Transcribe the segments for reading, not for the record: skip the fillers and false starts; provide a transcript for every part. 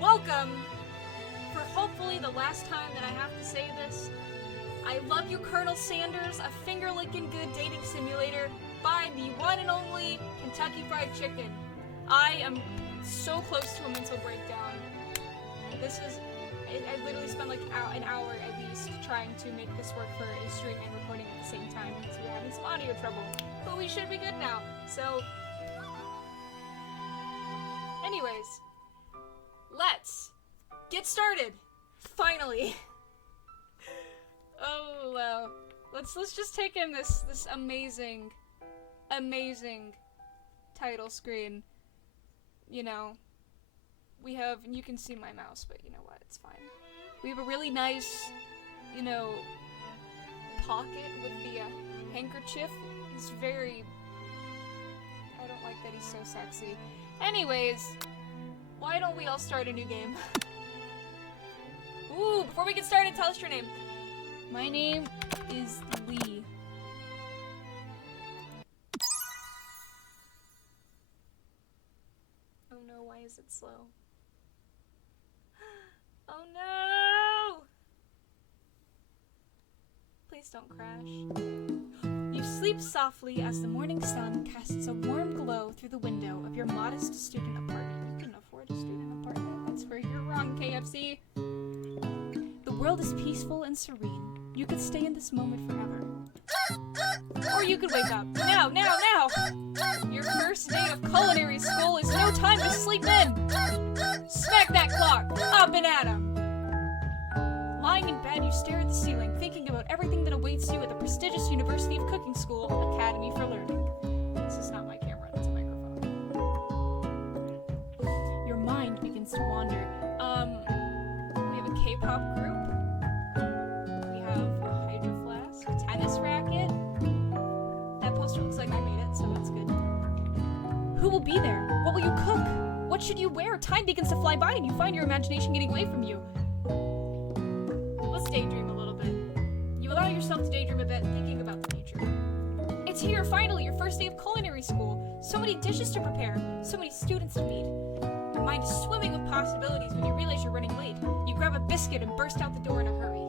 welcome, for hopefully the last time that I have to say this. I love you, Colonel Sanders, a finger-licking good dating simulator by the one and only Kentucky Fried Chicken. I am so close to a mental breakdown. I literally spent like an hour at least trying to make this work for a stream and recording at the same time because we were having some audio trouble. But we should be good now. So, anyways, let's get started. Finally. Oh wow. Let's just take in this amazing title screen. You know, we have, and you can see my mouse, but you know what, it's fine. We have a really nice, you know, pocket with the handkerchief. He's very, I don't like that he's so sexy. Anyways, why don't we all start a new game? Ooh, before we get started, tell us your name. My name is Lee. Oh no, why is it slow? Oh no! Please don't crash. You sleep softly as the morning sun casts a warm glow through the window of your modest student apartment. You can afford a student apartment? That's where you're wrong, KFC. The world is peaceful and serene. You could stay in this moment forever. Or you could wake up. Now! Your first day of culinary school is no time to sleep in! Smack that clock! Up and at 'em! Lying in bed, you stare at the ceiling, thinking about everything that awaits you at the prestigious University of Cooking School, Academy for Learning. This is not my camera, that's a microphone. Your mind begins to wander. We have a K-pop group. We have a hydro flask, a tennis racket. That poster looks like I made it, so that's good. Who will be there? What will you cook? What should you wear? Time begins to fly by and you find your imagination getting away from you. Let's daydream a little bit. You allow yourself to daydream a bit, thinking about the future. It's here, finally, your first day of culinary school. So many dishes to prepare, so many students to meet. Your mind is swimming with possibilities when you realize you're running late. You grab a biscuit and burst out the door in a hurry.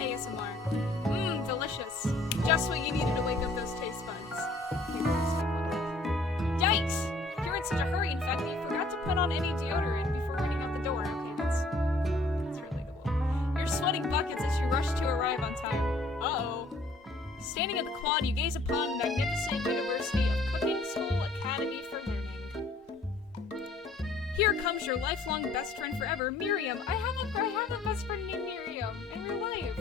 ASMR. Mmm, delicious. Just what you needed to wake up those taste buds. Yikes! You're in such a hurry, in fact, that you forgot to put on any deodorant before running out the door. Okay, that's relatable. You're sweating buckets as you rush to arrive on time. Uh-oh. Standing at the quad, you gaze upon the magnificent University of Cooking School Academy for Learning. Here comes your lifelong best friend forever, Miriam. I have a best friend named Miriam in real life.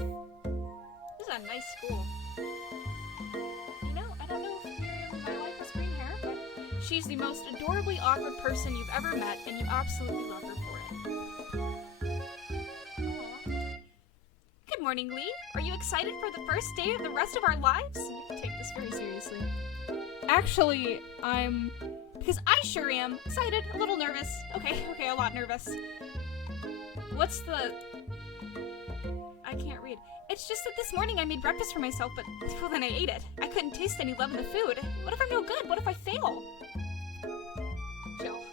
This is a nice school. You know, I don't know if Miriam in my life has green hair, but she's the most adorably awkward person you've ever met, and you absolutely love her for it. Aww. Good morning, Lee. Are you excited for the first day of the rest of our lives? You can take this very seriously. Actually, because I sure am. Excited, a little nervous. Okay, a lot nervous. What's the... I can't read. It's just that this morning I made breakfast for myself, but well, then I ate it. I couldn't taste any love in the food. What if I'm no good? What if I fail? Jill.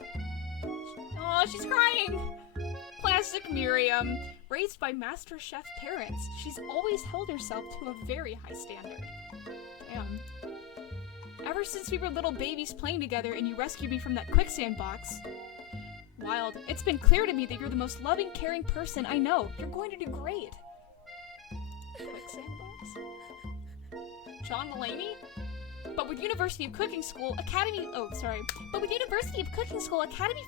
Oh, she's crying! Classic Miriam. Raised by Master Chef parents, she's always held herself to a very high standard. Damn. Ever since we were little babies playing together and you rescued me from that quicksand box. Wild. It's been clear to me that you're the most loving, caring person I know. You're going to do great. Quicksand box? John Mulaney? But with University of Cooking School Academy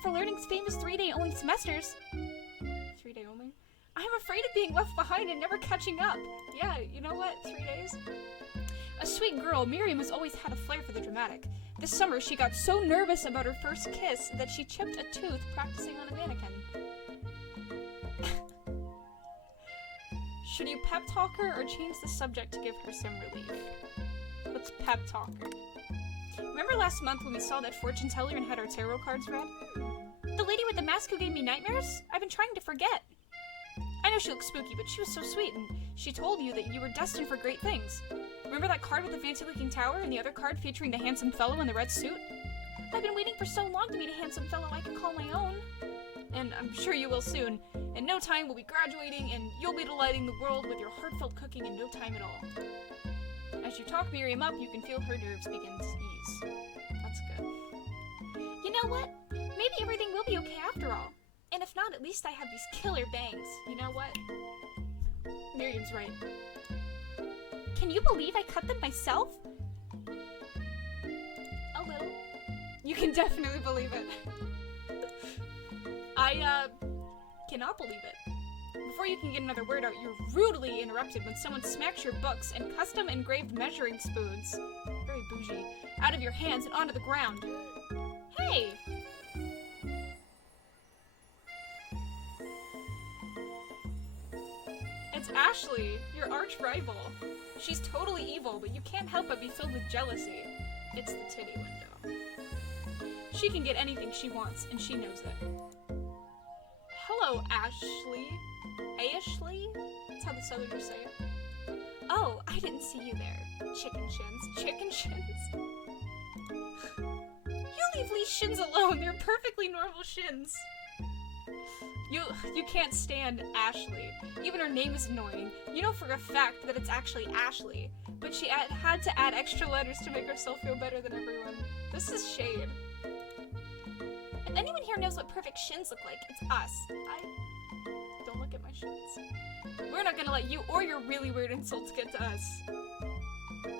for Learning's famous 3-day only semesters. 3-day only? I'm afraid of being left behind and never catching up. Yeah, you know what? 3 days. A sweet girl, Miriam has always had a flair for the dramatic. This summer, she got so nervous about her first kiss that she chipped a tooth practicing on a mannequin. Should you pep talk her or change the subject to give her some relief? Let's pep talk her. Remember last month when we saw that fortune teller and had our tarot cards read? The lady with the mask who gave me nightmares? I've been trying to forget. I know she looks spooky, but she was so sweet, and she told you that you were destined for great things. Remember that card with the fancy-looking tower and the other card featuring the handsome fellow in the red suit? I've been waiting for so long to meet a handsome fellow I can call my own. And I'm sure you will soon. In no time we'll be graduating, and you'll be delighting the world with your heartfelt cooking in no time at all. As you talk Miriam up, you can feel her nerves begin to ease. That's good. You know what? Maybe everything will be okay after all. And if not, at least I have these killer bangs. You know what? Miriam's right. Can you believe I cut them myself? A little. You can definitely believe it. I cannot believe it. Before you can get another word out, you're rudely interrupted when someone smacks your books and custom engraved measuring spoons, very bougie, out of your hands and onto the ground. Hey! It's Ashley, your arch rival. She's totally evil, but you can't help but be filled with jealousy. It's the titty window. She can get anything she wants, and she knows it. Hello, Ashley. Ashley? That's how the Southerners say it. Oh, I didn't see you there. Chicken shins. Chicken shins? You leave Lee's shins alone. They're perfectly normal shins. You can't stand Ashley. Even her name is annoying. You know for a fact that it's actually Ashley, but she had to add extra letters to make herself feel better than everyone. This is shade. If anyone here knows what perfect shins look like, it's us. Don't look at my shins. We're not gonna let you or your really weird insults get to us.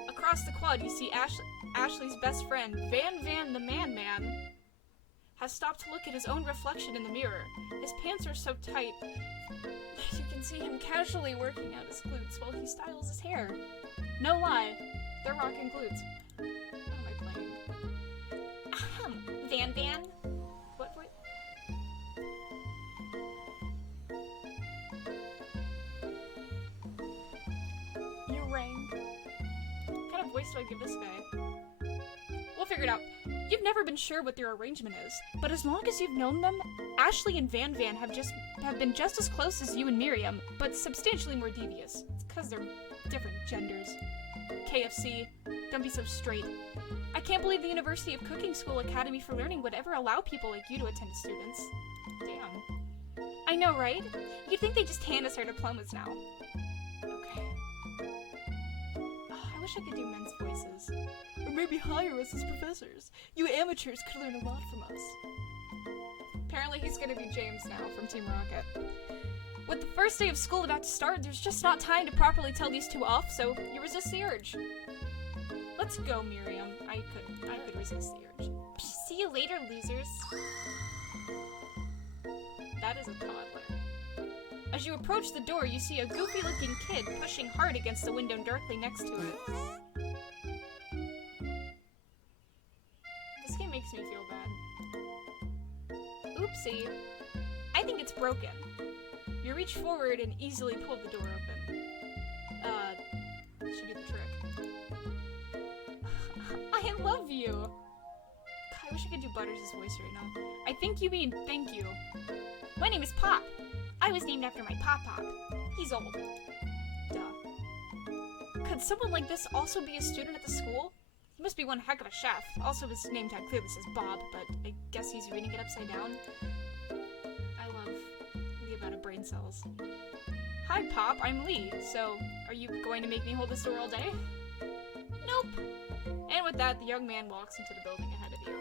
Across the quad, you see Ashley's best friend, Van the Man, has stopped to look at his own reflection in the mirror. His pants are so tight, you can see him casually working out his glutes while he styles his hair. No lie, they're rocking glutes. What am I playing? Van? What? You rang. What kind of voice do I give this guy? We'll figure it out. You've never been sure what their arrangement is, but as long as you've known them, Ashley and Van have been just as close as you and Miriam, but substantially more devious. It's because they're different genders. KFC, don't be so straight. I can't believe the University of Cooking School Academy for Learning would ever allow people like you to attend as students. Damn. I know, right? You'd think they'd just hand us our diplomas now. Okay. I wish I could do men's voices. Or maybe hire us as professors. You amateurs could learn a lot from us. Apparently he's gonna be James now from Team Rocket. With the first day of school about to start, there's just not time to properly tell these two off, so you resist the urge. Let's go, Miriam. I could resist the urge. See you later, losers. That is a toddler. As you approach the door, you see a goofy-looking kid pushing hard against the window directly next to it. This game makes me feel bad. Oopsie. I think it's broken. You reach forward and easily pull the door open. Should do the trick. I love you! God, I wish I could do Butters' voice right now. I think you mean thank you. My name is Pop. I was named after my Pop-Pop. He's old. Duh. Could someone like this also be a student at the school? He must be one heck of a chef. Also, his name tag clearly says Bob, but I guess he's reading it upside down. I love the amount of brain cells. Hi, Pop. I'm Lee. So, are you going to make me hold this door all day? Nope. And with that, the young man walks into the building ahead of you.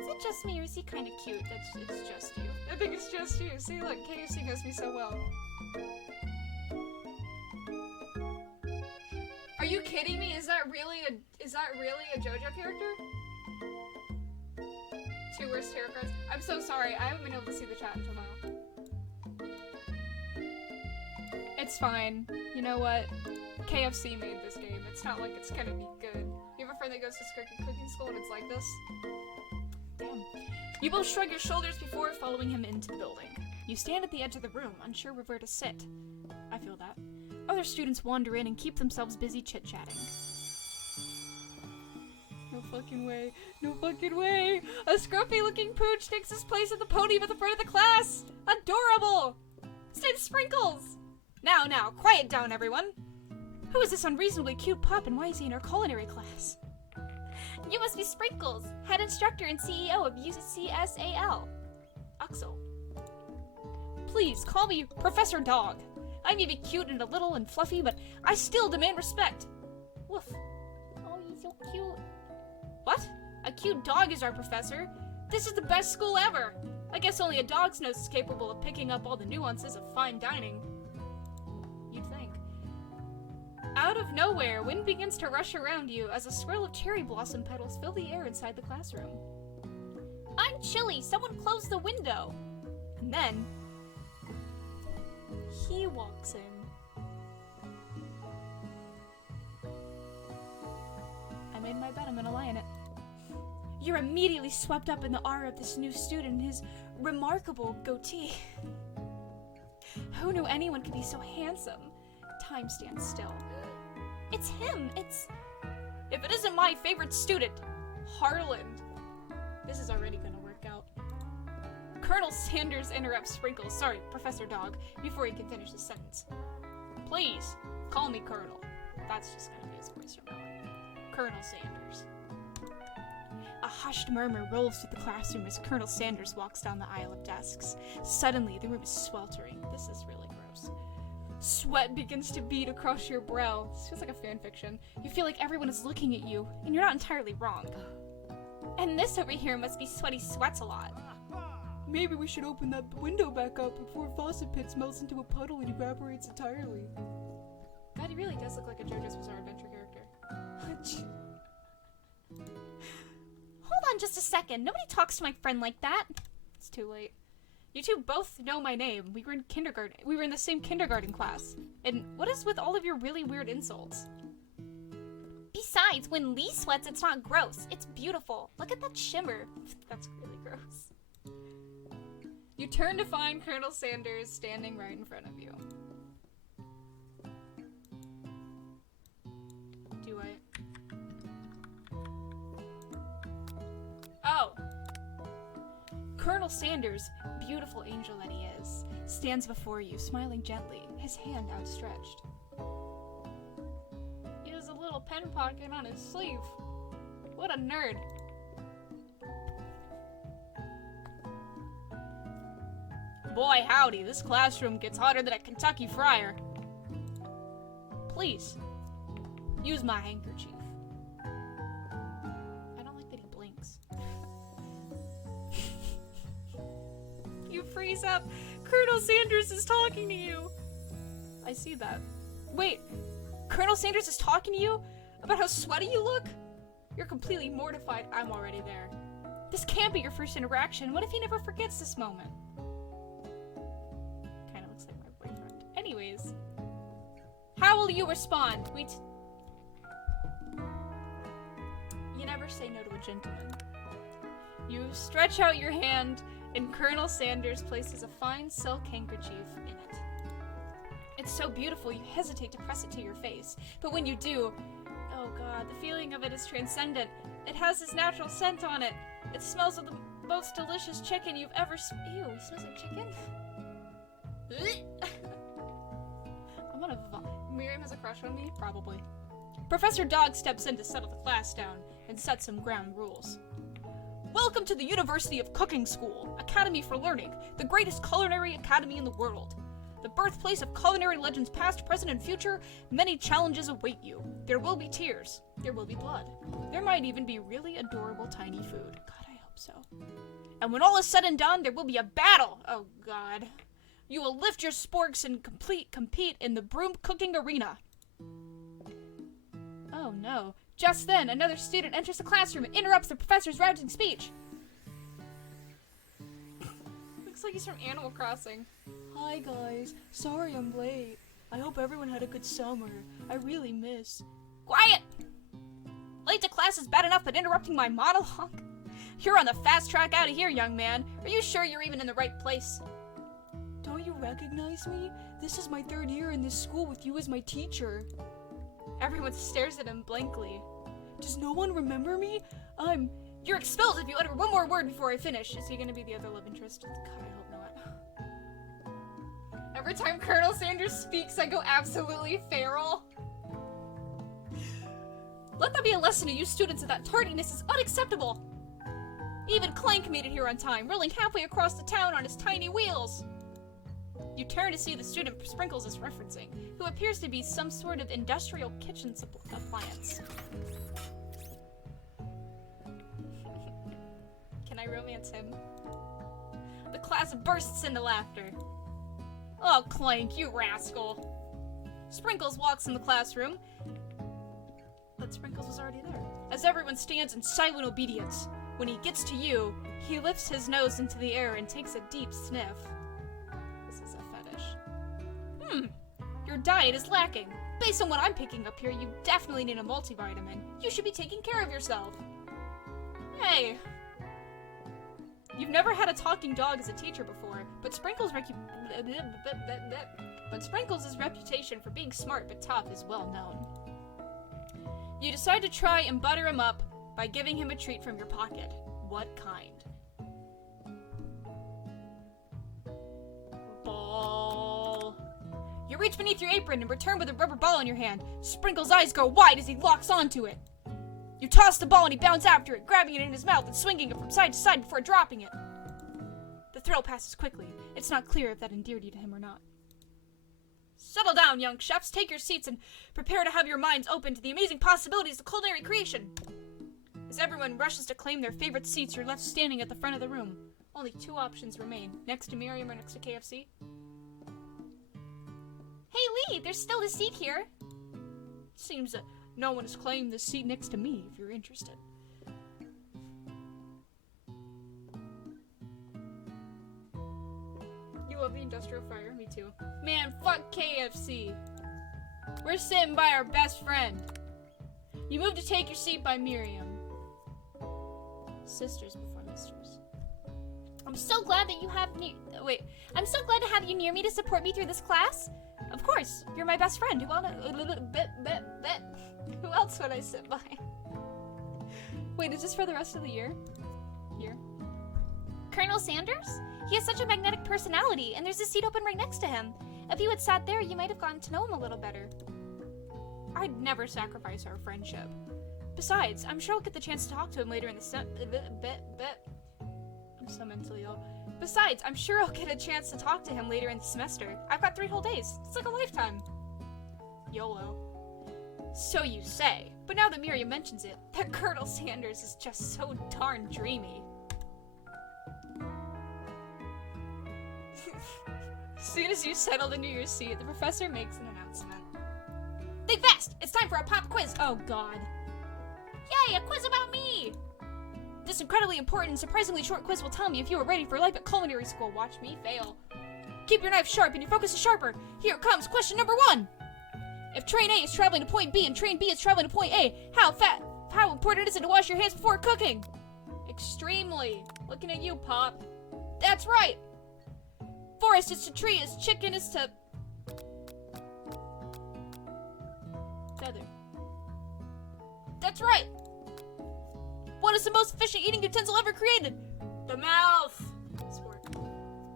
Is it just me, or is he kind of cute? It's just you. I think it's just you. See, look, KFC knows me so well. Are you kidding me? Is that really a JoJo character? 2 worst tarot cards. I'm so sorry. I haven't been able to see the chat until now. It's fine. You know what? KFC made this game. It's not like it's gonna be good. You have a friend that goes to cooking school and it's like this? Damn. You both shrug your shoulders before following him into the building. You stand at the edge of the room, unsure of where to sit. I feel that. Other students wander in and keep themselves busy chit-chatting. No fucking way. No fucking way! A scruffy-looking pooch takes his place at the podium at the front of the class! Adorable! Send sprinkles! Now, quiet down, everyone! Who is this unreasonably cute pup and why is he in our culinary class? You must be Sprinkles, head instructor and CEO of UCSAL. Uxel. Please, call me Professor Dog. I may be cute and a little and fluffy, but I still demand respect. Woof. Oh, he's so cute. What? A cute dog is our professor? This is the best school ever! I guess only a dog's nose is capable of picking up all the nuances of fine dining. You'd think. Out of nowhere, wind begins to rush around you as a swirl of cherry blossom petals fill the air inside the classroom. I'm chilly! Someone close the window! And then, he walks in. I made my bed, I'm gonna lie in it. You're immediately swept up in the aura of this new student and his remarkable goatee. Who knew anyone could be so handsome? Time stands still. It's him! If it isn't my favorite student, Harland. This is already gonna work out. Colonel Sanders interrupts Sprinkles, sorry, Professor Dog, before he can finish his sentence. Please, call me Colonel. That's just gonna be his voice from now on. Colonel Sanders. A hushed murmur rolls through the classroom as Colonel Sanders walks down the aisle of desks. Suddenly, the room is sweltering. This is really gross. Sweat begins to bead across your brow. This feels like a fanfiction. You feel like everyone is looking at you, and you're not entirely wrong. And this over here must be Sweaty Sweats a lot. Maybe we should open that window back up before Faucet Pits melts into a puddle and evaporates entirely. God, he really does look like a JoJo's Bizarre Adventure character. Hold on just a second. Nobody talks to my friend like that. It's too late. You two both know my name. We were in kindergarten. We were in the same kindergarten class. And what is with all of your really weird insults? Besides, when Lee sweats, it's not gross. It's beautiful. Look at that shimmer. That's really gross. You turn to find Colonel Sanders standing right in front of you. Do I? Oh! Colonel Sanders, beautiful angel that he is, stands before you, smiling gently, his hand outstretched. He has a little pen pocket on his sleeve. What a nerd. Boy howdy, this classroom gets hotter than a Kentucky fryer. Please, use my handkerchief. I don't like that he blinks. You freeze up. Colonel Sanders is talking to you. I see that. Wait, Colonel Sanders is talking to you? About how sweaty you look? You're completely mortified. I'm already there. This can't be your first interaction. What if he never forgets this moment? Kinda looks like my boyfriend. Anyways. How will you respond? You never say no to a gentleman. You stretch out your hand, and Colonel Sanders places a fine silk handkerchief in it. It's so beautiful you hesitate to press it to your face, but when you do, oh god, the feeling of it is transcendent. It has this natural scent on it. It smells of the most delicious chicken you've ever Ew, he smells like chicken? I'm gonna Miriam has a crush on me? Probably. Professor Dog steps in to settle the class down and set some ground rules. Welcome to the University of Cooking School, Academy for Learning, the greatest culinary academy in the world. The birthplace of culinary legends past, present, and future, many challenges await you. There will be tears. There will be blood. There might even be really adorable tiny food. God, I hope so. And when all is said and done, there will be a battle. Oh god. You will lift your sporks and compete in the broom cooking arena. Oh no. Just then, another student enters the classroom and interrupts the professor's rousing speech. Looks like he's from Animal Crossing. Hi guys, sorry I'm late. I hope everyone had a good summer. I really miss. Quiet! Late to class is bad enough, but interrupting my monologue? You're on the fast track out of here, young man. Are you sure you're even in the right place? Don't you recognize me? This is my 3rd year in this school with you as my teacher. Everyone stares at him blankly. Does no one remember me? You're expelled if you utter one more word before I finish. Is he gonna be the other love interest? God, I hope not. Every time Colonel Sanders speaks, I go absolutely feral. Let that be a lesson to you students that tardiness is unacceptable. Even Clank made it here on time, rolling halfway across the town on his tiny wheels. You turn to see the student Sprinkles is referencing, who appears to be some sort of industrial kitchen appliance. Can I romance him? The class bursts into laughter. Oh, Clank, you rascal. Sprinkles walks in the classroom, but Sprinkles was already there. As everyone stands in silent obedience, when he gets to you, he lifts his nose into the air and takes a deep sniff. This is a fetish. Your diet is lacking. Based on what I'm picking up here, you definitely need a multivitamin. You should be taking care of yourself. Hey. You've never had a talking dog as a teacher before, but Sprinkles' reputation for being smart but tough is well known. You decide to try and butter him up by giving him a treat from your pocket. What kind? Ball. You reach beneath your apron and return with a rubber ball in your hand. Sprinkles' eyes go wide as he locks onto it. You toss the ball and he bounds after it, grabbing it in his mouth and swinging it from side to side before dropping it. The thrill passes quickly. It's not clear if that endeared you to him or not. Settle down, young chefs. Take your seats and prepare to have your minds open to the amazing possibilities of culinary creation. As everyone rushes to claim their favorite seats, you're left standing at the front of the room. Only two options remain, next to Miriam or next to KFC. Hey Lee, there's still a seat here. Seems that no one has claimed the seat next to me, if you're interested. You love the industrial fire? Me too. Man, fuck KFC. We're sitting by our best friend. You move to take your seat by Miriam. Sisters before misters. I'm so glad that you have I'm so glad to have you near me to support me through this class. Of course, you're my best friend. Who else would I sit by? Wait, is this for the rest of the year? Here. Colonel Sanders? He has such a magnetic personality, and there's a seat open right next to him. If you had sat there, you might have gotten to know him a little better. I'd never sacrifice our friendship. Besides, I'm sure I'll get the chance to talk to him later in the I'm so mentally ill. Besides, I'm sure I'll get a chance to talk to him later in the semester. I've got 3 whole days. It's like a lifetime. YOLO. So you say. But now that Miriam mentions it, that Colonel Sanders is just so darn dreamy. As soon as you settled into your seat, the professor makes an announcement. Think fast! It's time for a pop quiz! Oh god. Yay, a quiz about me! This incredibly important and surprisingly short quiz will tell me if you are ready for life at culinary school. Watch me fail. Keep your knife sharp and your focus is sharper. Here it comes, question number 1. If train A is traveling to point B and train B is traveling to point A, how important is it to wash your hands before cooking? Extremely. Looking at you, Pop. That's right. Forest is to tree as chicken is to feather. That's right. What is the most efficient eating utensil ever created? The mouth.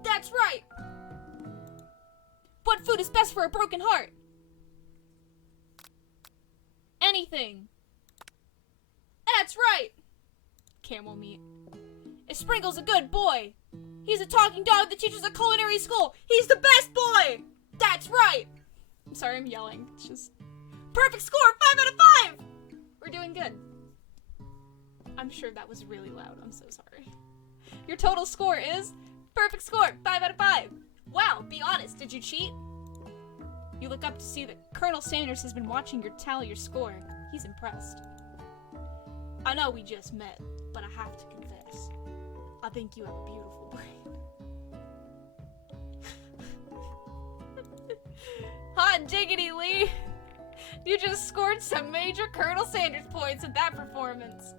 That's right. What food is best for a broken heart? Anything. That's right. Camel meat. Is Sprinkles a good boy? He's a talking dog that teaches at culinary school. He's the best boy. That's right. I'm sorry, I'm yelling. It's just perfect score. 5 out of 5. We're doing good. I'm sure that was really loud. I'm so sorry. Your total score is perfect score. 5 out of 5. Wow, be honest. Did you cheat? You look up to see that Colonel Sanders has been watching tally your score. He's impressed. I know we just met, but I have to confess. I think you have a beautiful brain. Hot diggity, Lee! You just scored some major Colonel Sanders points with that performance.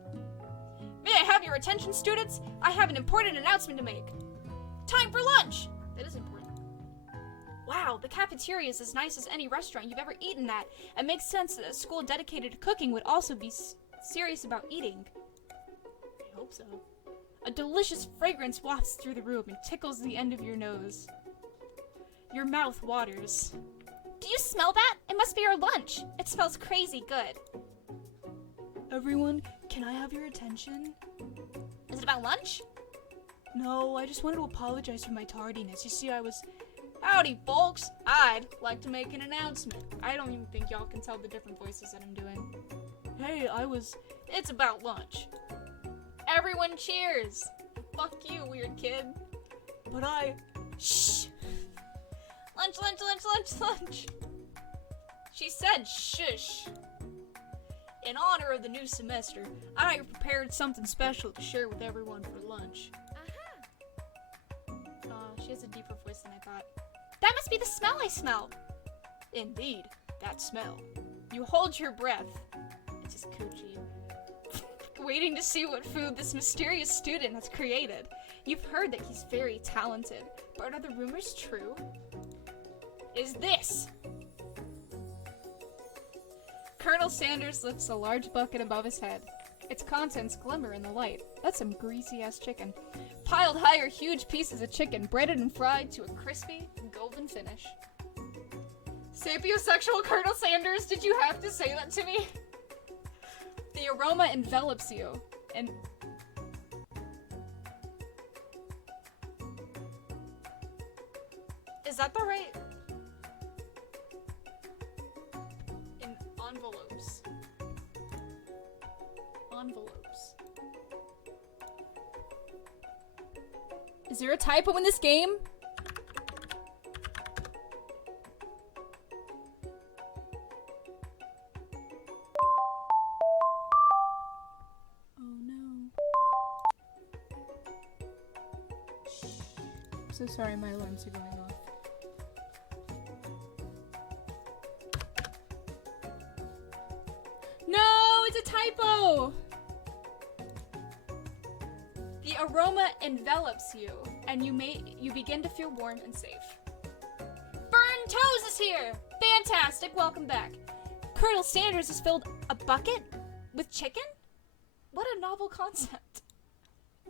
May I have your attention, students? I have an important announcement to make. Time for lunch! That is important. Wow, the cafeteria is as nice as any restaurant you've ever eaten at. It makes sense that a school dedicated to cooking would also be serious about eating. I hope so. A delicious fragrance wafts through the room and tickles the end of your nose. Your mouth waters. Do you smell that? It must be our lunch. It smells crazy good. Everyone, can I have your attention? Is it about lunch? No, I just wanted to apologize for my tardiness. You see, Howdy, folks. I'd like to make an announcement. I don't even think y'all can tell the different voices that I'm doing. Hey, It's about lunch. Everyone cheers. Fuck you, weird kid. But Shh. Lunch, lunch, lunch, lunch, lunch. She said shush. In honor of the new semester, I prepared something special to share with everyone for lunch. She has a deeper voice than I thought. That must be the smell I smell. Indeed, that smell. You hold your breath. It's just coochie. Waiting to see what food this mysterious student has created. You've heard that he's very talented, but are the rumors true? Is this? Colonel Sanders lifts a large bucket above his head. Its contents glimmer in the light. That's some greasy-ass chicken. Piled high are huge pieces of chicken, breaded and fried to a crispy, golden finish. Sapiosexual Colonel Sanders, did you have to say that to me? The aroma envelops you, and... Is that the right... In envelopes. Envelopes. Is there a typo in this game? Oh no. Shh. I'm so sorry, my alarms are going off. No, it's a typo! The aroma envelops you, and you begin to feel warm and safe. Burn Toes is here! Fantastic, welcome back. Colonel Sanders has filled a bucket with chicken? What a novel concept.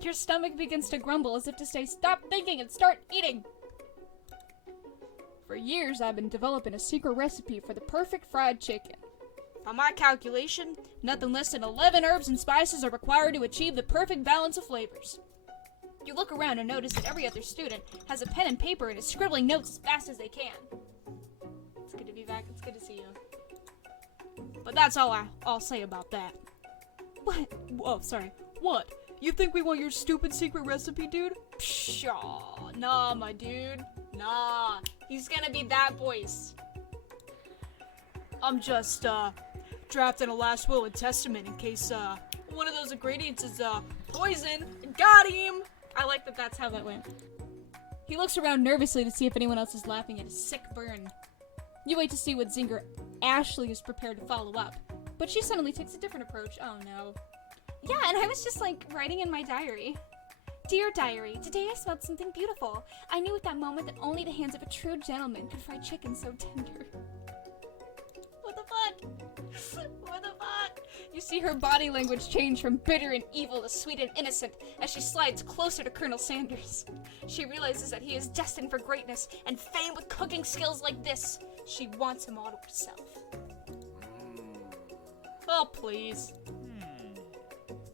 Your stomach begins to grumble as if to say, stop thinking and start eating. For years, I've been developing a secret recipe for the perfect fried chicken. By my calculation, nothing less than 11 herbs and spices are required to achieve the perfect balance of flavors. You look around and notice that every other student has a pen and paper and is scribbling notes as fast as they can. It's good to be back. It's good to see you. But that's all I'll say about that. What? Oh, sorry. What? You think we want your stupid secret recipe, dude? Pshaw. Nah, my dude. Nah. He's gonna be that voice. I'm just, drafting a last will and testament in case, one of those ingredients is, poison. Got him! I like that that's how that went. He looks around nervously to see if anyone else is laughing at his sick burn. You wait to see what zinger Ashley is prepared to follow up, but she suddenly takes a different approach. Oh no. Yeah, and I was just writing in my diary. Dear diary, today I smelled something beautiful. I knew at that moment that only the hands of a true gentleman could fry chicken so tender. What the fuck? What the fuck? You see her body language change from bitter and evil to sweet and innocent as she slides closer to Colonel Sanders. She realizes that he is destined for greatness and fame with cooking skills like this. She wants him all to herself. Oh, please.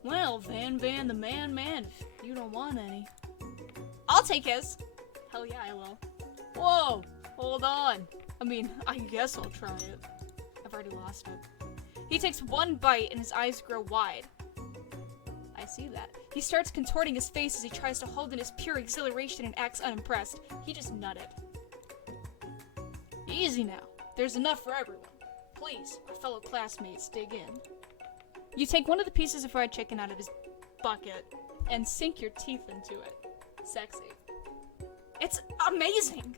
Well, Van the man, if you don't want any. I'll take his. Hell yeah, I will. Whoa, hold on. I guess I'll try it. I've already lost it. He takes one bite and his eyes grow wide. I see that. He starts contorting his face as he tries to hold in his pure exhilaration and acts unimpressed. He just nutted. Easy now. There's enough for everyone. Please, my fellow classmates, dig in. You take one of the pieces of fried chicken out of his bucket and sink your teeth into it. Sexy. It's amazing!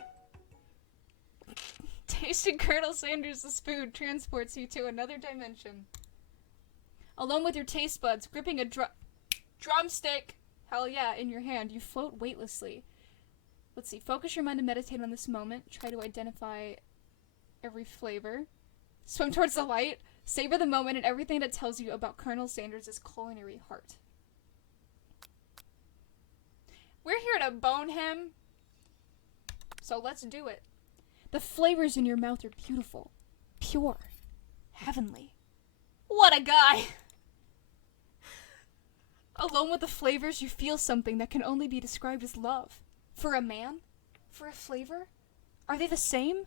Tasting Colonel Sanders' food transports you to another dimension. Alone with your taste buds, gripping a drumstick, hell yeah, in your hand, you float weightlessly. Let's see, focus your mind and meditate on this moment. Try to identify every flavor. Swim towards the light. Savor the moment and everything that tells you about Colonel Sanders' culinary heart. We're here to bone him, so let's do it. The flavors in your mouth are beautiful, pure, heavenly. What a guy! Alone with the flavors, you feel something that can only be described as love. For a man? For a flavor? Are they the same?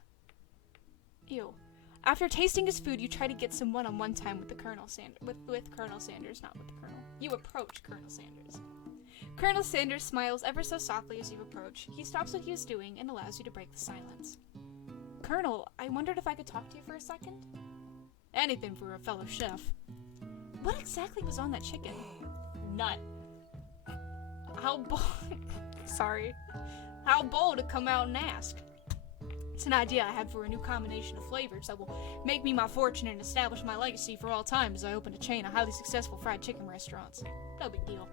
Ew. After tasting his food, you try to get some one-on-one time with Colonel Sanders. With Colonel Sanders, not with the Colonel. You approach Colonel Sanders. Colonel Sanders smiles ever so softly as you approach. He stops what he is doing and allows you to break the silence. Colonel, I wondered if I could talk to you for a second? Anything for a fellow chef. What exactly was on that chicken? Nut. How bold... Sorry. How bold to come out and ask. It's an idea I had for a new combination of flavors that will make me my fortune and establish my legacy for all time as I open a chain of highly successful fried chicken restaurants. No big deal.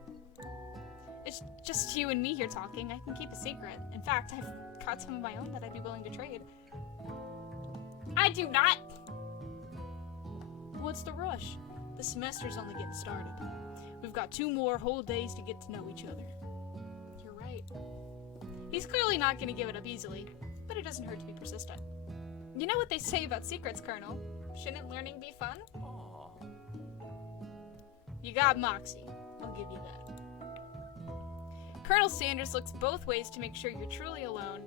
It's just you and me here talking. I can keep a secret. In fact, I've got some of my own that I'd be willing to trade. I do not! What's the rush? The semester's only getting started. We've got 2 more whole days to get to know each other. You're right. He's clearly not going to give it up easily, but it doesn't hurt to be persistent. You know what they say about secrets, Colonel? Shouldn't learning be fun? Aww. You got moxie. I'll give you that. Colonel Sanders looks both ways to make sure you're truly alone,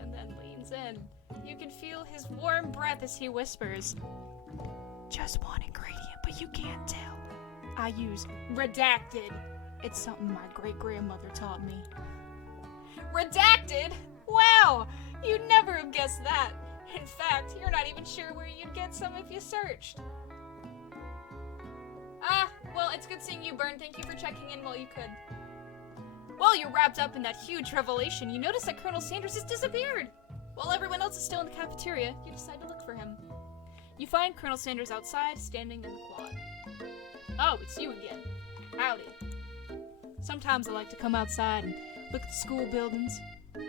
and then leans in. You can feel his warm breath as he whispers, "Just one ingredient, but you can't tell. I use redacted. It's something my great-grandmother taught me." Redacted? Wow! You'd never have guessed that. In fact, you're not even sure where you'd get some if you searched. Well, it's good seeing you, Bern. Thank you for checking in while you could. While you're wrapped up in that huge revelation, you notice that Colonel Sanders has disappeared. While everyone else is still in the cafeteria, you decide to look for him. You find Colonel Sanders outside, standing in the quad. Oh, it's you again. Howdy. Sometimes I like to come outside and look at the school buildings,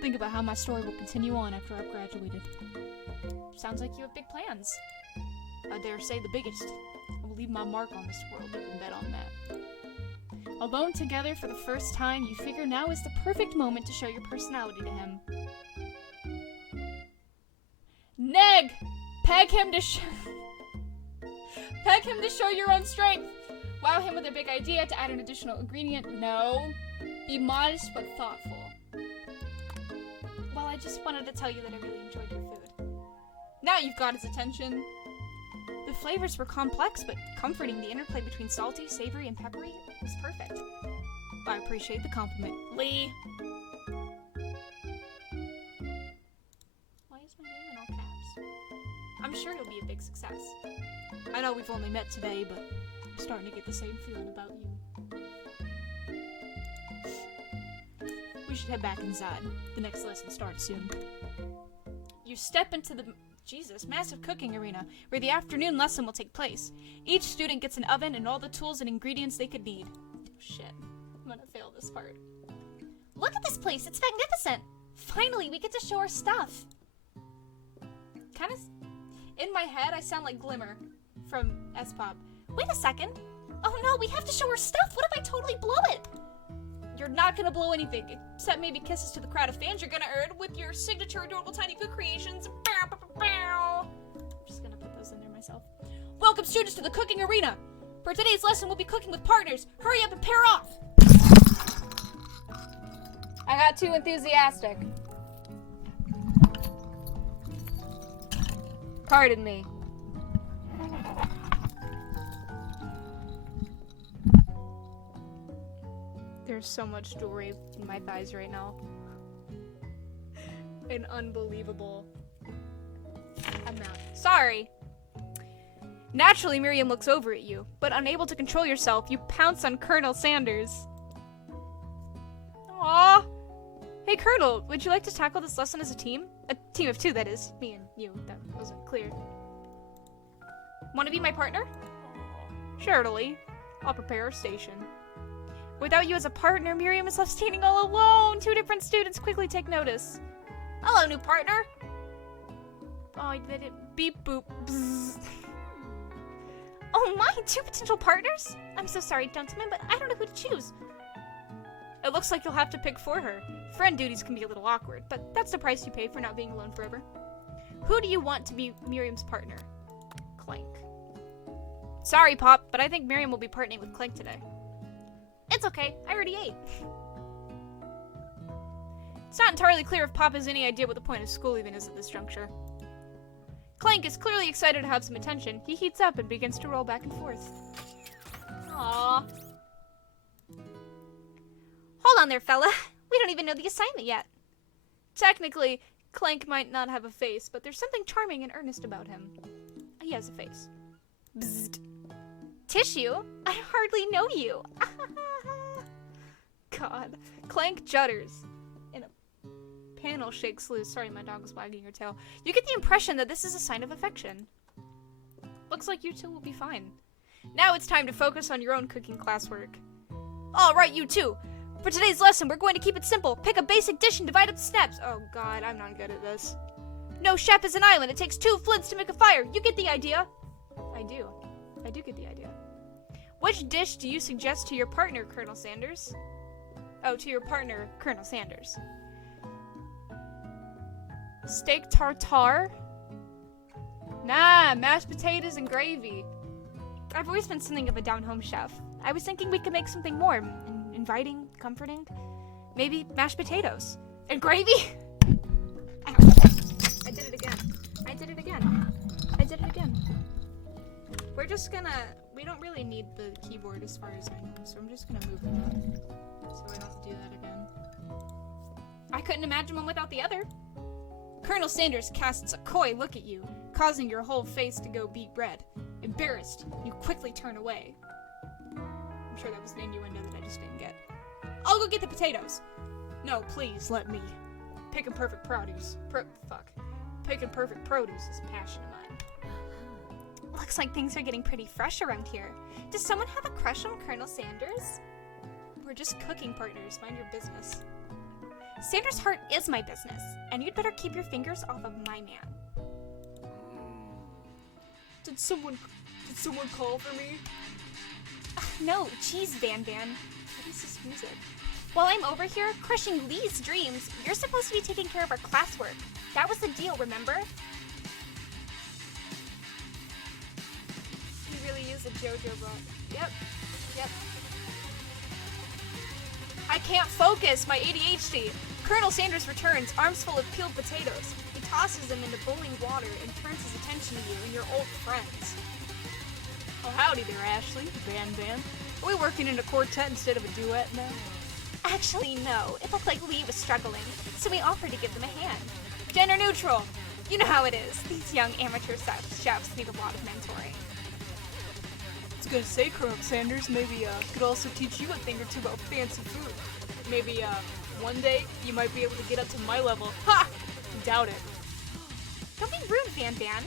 think about how my story will continue on after I've graduated. Sounds like you have big plans. I dare say the biggest. I will leave my mark on this world, you can bet on that. Alone together for the first time, you figure now is the perfect moment to show your personality to him. Neg! Peg him to show your own strength! Wow him with a big idea to add an additional ingredient. No. Be modest but thoughtful. Well, I just wanted to tell you that I really enjoyed your food. Now you've got his attention. The flavors were complex but comforting. The interplay between salty, savory, and peppery was perfect. I appreciate the compliment. Lee! Why is my name in all caps? I'm sure you'll be a big success. I know we've only met today, but I'm starting to get the same feeling about you. We should head back inside. The next lesson starts soon. You step into the massive cooking arena, where the afternoon lesson will take place. Each student gets an oven and all the tools and ingredients they could need. Oh, shit. I'm gonna fail this part. Look at this place! It's magnificent! Finally, we get to show our stuff! Kinda... In my head, I sound like Glimmer from S-Pop. Wait a second! Oh no, we have to show our stuff! What if I totally blow it? You're not gonna blow anything, except maybe kisses to the crowd of fans you're gonna earn with your signature adorable tiny food creations. Bow, bow, bow, bow. I'm just gonna put those in there myself. Welcome, students, to the cooking arena. For today's lesson, we'll be cooking with partners. Hurry up and pair off. I got too enthusiastic. Pardon me. There's so much jewelry in my thighs right now. An unbelievable amount. Sorry! Naturally, Miriam looks over at you, but unable to control yourself, you pounce on Colonel Sanders. Aww! Hey, Colonel, would you like to tackle this lesson as a team? A team of 2, that is. Me and you. That wasn't clear. Want to be my partner? Surely. I'll prepare our station. Without you as a partner, Miriam is left standing all alone. 2 different students quickly take notice. Hello, new partner. Oh, I did it. Beep boop. Bzz. Oh my, 2 potential partners? I'm so sorry, gentlemen, but I don't know who to choose. It looks like you'll have to pick for her. Friend duties can be a little awkward, but that's the price you pay for not being alone forever. Who do you want to be Miriam's partner? Clank. Sorry, Pop, but I think Miriam will be partnering with Clank today. It's okay, I already ate. It's not entirely clear if Pop has any idea what the point of school even is at this juncture. Clank is clearly excited to have some attention. He heats up and begins to roll back and forth. Aww. Hold on there, fella. We don't even know the assignment yet. Technically, Clank might not have a face, but there's something charming and earnest about him. He has a face. Bzzzt. Tissue? I hardly know you. God. Clank judders. And a panel shakes loose. Sorry, my dog was wagging her tail. You get the impression that this is a sign of affection. Looks like you two will be fine. Now it's time to focus on your own cooking classwork. Alright, you two. For today's lesson, we're going to keep it simple. Pick a basic dish and divide up the steps. Oh god, I'm not good at this. No chef is an island. It takes 2 flints to make a fire. You get the idea? I do. I do get the idea. Which dish do you suggest to your partner, Colonel Sanders? Oh, to your partner, Colonel Sanders. Steak tartare? Nah, mashed potatoes and gravy. I've always been something of a down-home chef. I was thinking we could make something more inviting, comforting. Maybe mashed potatoes. And gravy? Ow. I did it again. I did it again. I did it again. We're just gonna... We don't really need the keyboard as far as I know, so I'm just gonna move it up so I don't do that again. I couldn't imagine one without the other. Colonel Sanders casts a coy look at you, causing your whole face to go beet red. Embarrassed, you quickly turn away. I'm sure that was an innuendo that I just didn't get. I'll go get the potatoes. No, please, let me. Picking perfect produce. Picking perfect produce is a passion of mine. Looks like things are getting pretty fresh around here. Does someone have a crush on Colonel Sanders? We're just cooking partners. Mind your business. Sanders' heart is my business, and you'd better keep your fingers off of my man. Did someone call for me? No, jeez, Van Van. What is this music? While I'm over here crushing Lee's dreams, you're supposed to be taking care of our classwork. That was the deal, remember? He really is a JoJo bot. Yep. I can't focus, my ADHD. Colonel Sanders returns, arms full of peeled potatoes. He tosses them into boiling water and turns his attention to you and your old friends. Oh, howdy there, Ashley. Van Van. Are we working in a quartet instead of a duet now? Actually, no. It looked like Lee was struggling, so we offered to give them a hand. Gender neutral. You know how it is. These young amateur chefs need a lot of mentoring. I was gonna say, Colonel Sanders, maybe could also teach you a thing or two about fancy food. Maybe one day you might be able to get up to my level. Ha! Doubt it. Don't be rude, Van Van.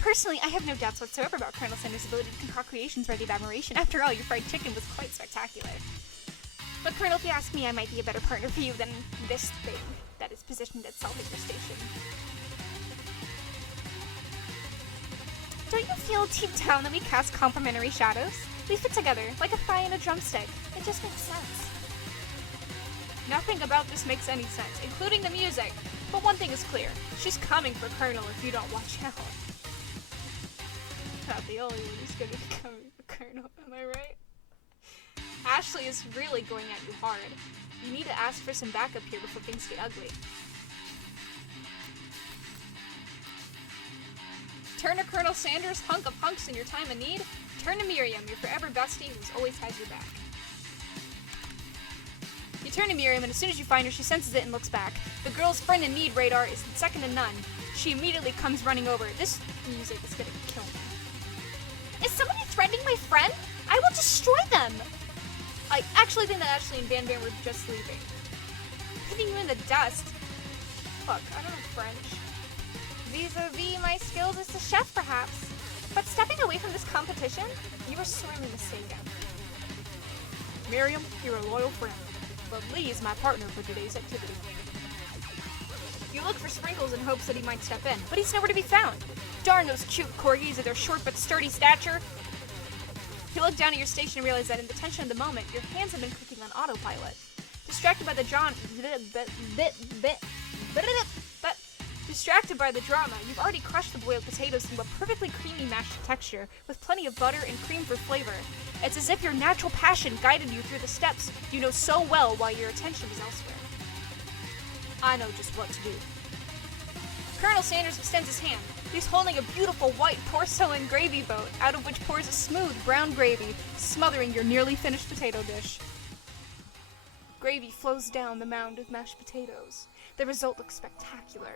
Personally, I have no doubts whatsoever about Colonel Sanders' ability to concoct creations worthy of admiration. After all, your fried chicken was quite spectacular. But Colonel, if you ask me, I might be a better partner for you than this thing that is positioned itself at your station. Don't you feel deep down that we cast complementary shadows? We fit together, like a thigh and a drumstick. It just makes sense. Nothing about this makes any sense, including the music. But one thing is clear. She's coming for Colonel if you don't watch out. Not the only one who's gonna be coming for Colonel, am I right? Ashley is really going at you hard. You need to ask for some backup here before things get ugly. Turn to Colonel Sanders, hunk of hunks in your time of need. Turn to Miriam, your forever bestie who's always has your back. You turn to Miriam, and as soon as you find her, she senses it and looks back. The girl's friend in need radar is second to none. She immediately comes running over. This music is gonna kill me. Is somebody threatening my friend? I will destroy them! I actually think that Ashley and Van Van were just leaving. Hitting you in the dust. Fuck, I don't know French. Vis-a-vis my skills as a chef, perhaps. But stepping away from this competition, you are sorely mistaken. Miriam, you're a loyal friend. But Lee is my partner for today's activity. You look for Sprinkles in hopes that he might step in, but he's nowhere to be found. Darn those cute corgis with their short but sturdy stature. You look down at your station and realize that in the tension of the moment, your hands have been clicking on autopilot. Distracted by the Distracted by the drama, you've already crushed the boiled potatoes into a perfectly creamy mashed texture with plenty of butter and cream for flavor. It's as if your natural passion guided you through the steps you know so well while your attention was elsewhere. I know just what to do. Colonel Sanders extends his hand. He's holding a beautiful white porcelain gravy boat, out of which pours a smooth brown gravy, smothering your nearly finished potato dish. Gravy flows down the mound of mashed potatoes. The result looks spectacular.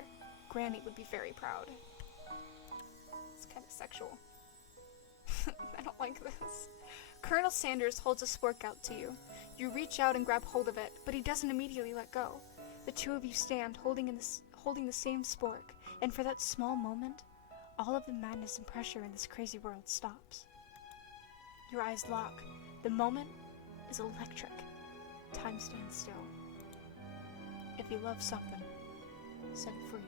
Granny would be very proud. It's kind of sexual. I don't like this. Colonel Sanders holds a spork out to you. You reach out and grab hold of it, but he doesn't immediately let go. The two of you stand holding the same spork, and for that small moment, all of the madness and pressure in this crazy world stops. Your eyes lock. The moment is electric. Time stands still. If you love something, set it free.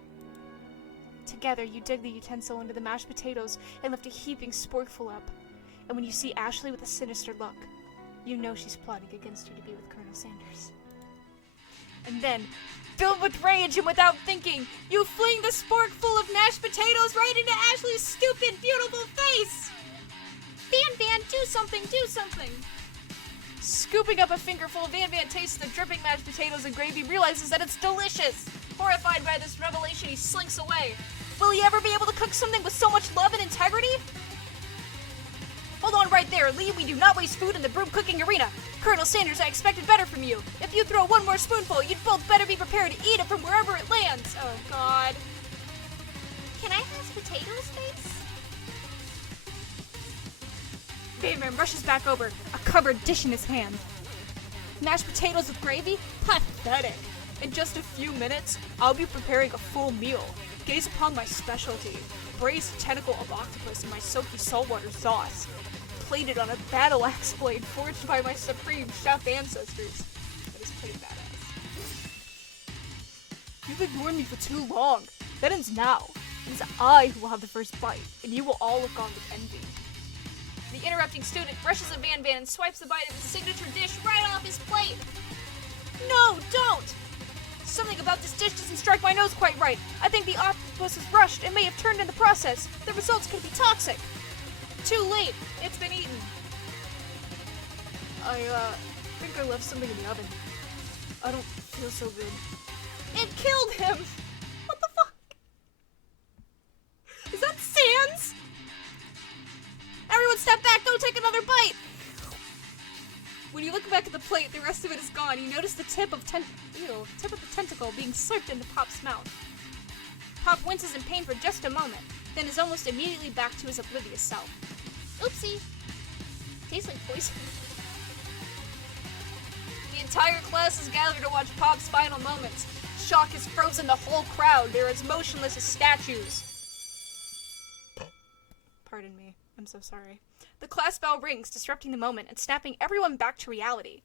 Together, you dig the utensil into the mashed potatoes and lift a heaping sporkful up. And when you see Ashley with a sinister look, you know she's plotting against you to be with Colonel Sanders. And then, filled with rage and without thinking, you fling the spork full of mashed potatoes right into Ashley's stupid, beautiful face! Van, do something, do something! Scooping up a fingerful, Van tastes the dripping mashed potatoes and gravy, realizes that it's delicious. Horrified by this revelation, he slinks away. Will he ever be able to cook something with so much love and integrity? Hold on right there, Lee. We do not waste food in the broom cooking arena. Colonel Sanders, I expected better from you. If you throw one more spoonful, you'd both better be prepared to eat it from wherever it lands. Oh, God. Can I have potatoes, face? Van rushes back over, a covered dish in his hand. Mashed potatoes with gravy? Pathetic. In just a few minutes, I'll be preparing a full meal. Gaze upon my specialty, braised tentacle of octopus in my silky saltwater sauce, plated on a battle axe blade forged by my supreme chef ancestors. That is pretty badass. You've ignored me for too long. That ends now. It is I who will have the first bite, and you will all look on with envy. The interrupting student rushes at Van and swipes the bite of his signature dish right off his plate. No, don't! Something about this dish doesn't strike my nose quite right. I think the octopus was rushed and may have turned in the process. The results could be toxic. Too late. It's been eaten. I think I left something in the oven. I don't feel so good. It killed him! What the fuck? Is that Sans? Everyone step back, don't take another bite! When you look back at the plate, the rest of it is gone. You notice the tip of the tentacle being slurped into Pop's mouth. Pop winces in pain for just a moment, then is almost immediately back to his oblivious self. Oopsie. Tastes like poison. The entire class is gathered to watch Pop's final moments. Shock has frozen the whole crowd. They're as motionless as statues. Pardon me. I'm so sorry. The class bell rings, disrupting the moment and snapping everyone back to reality.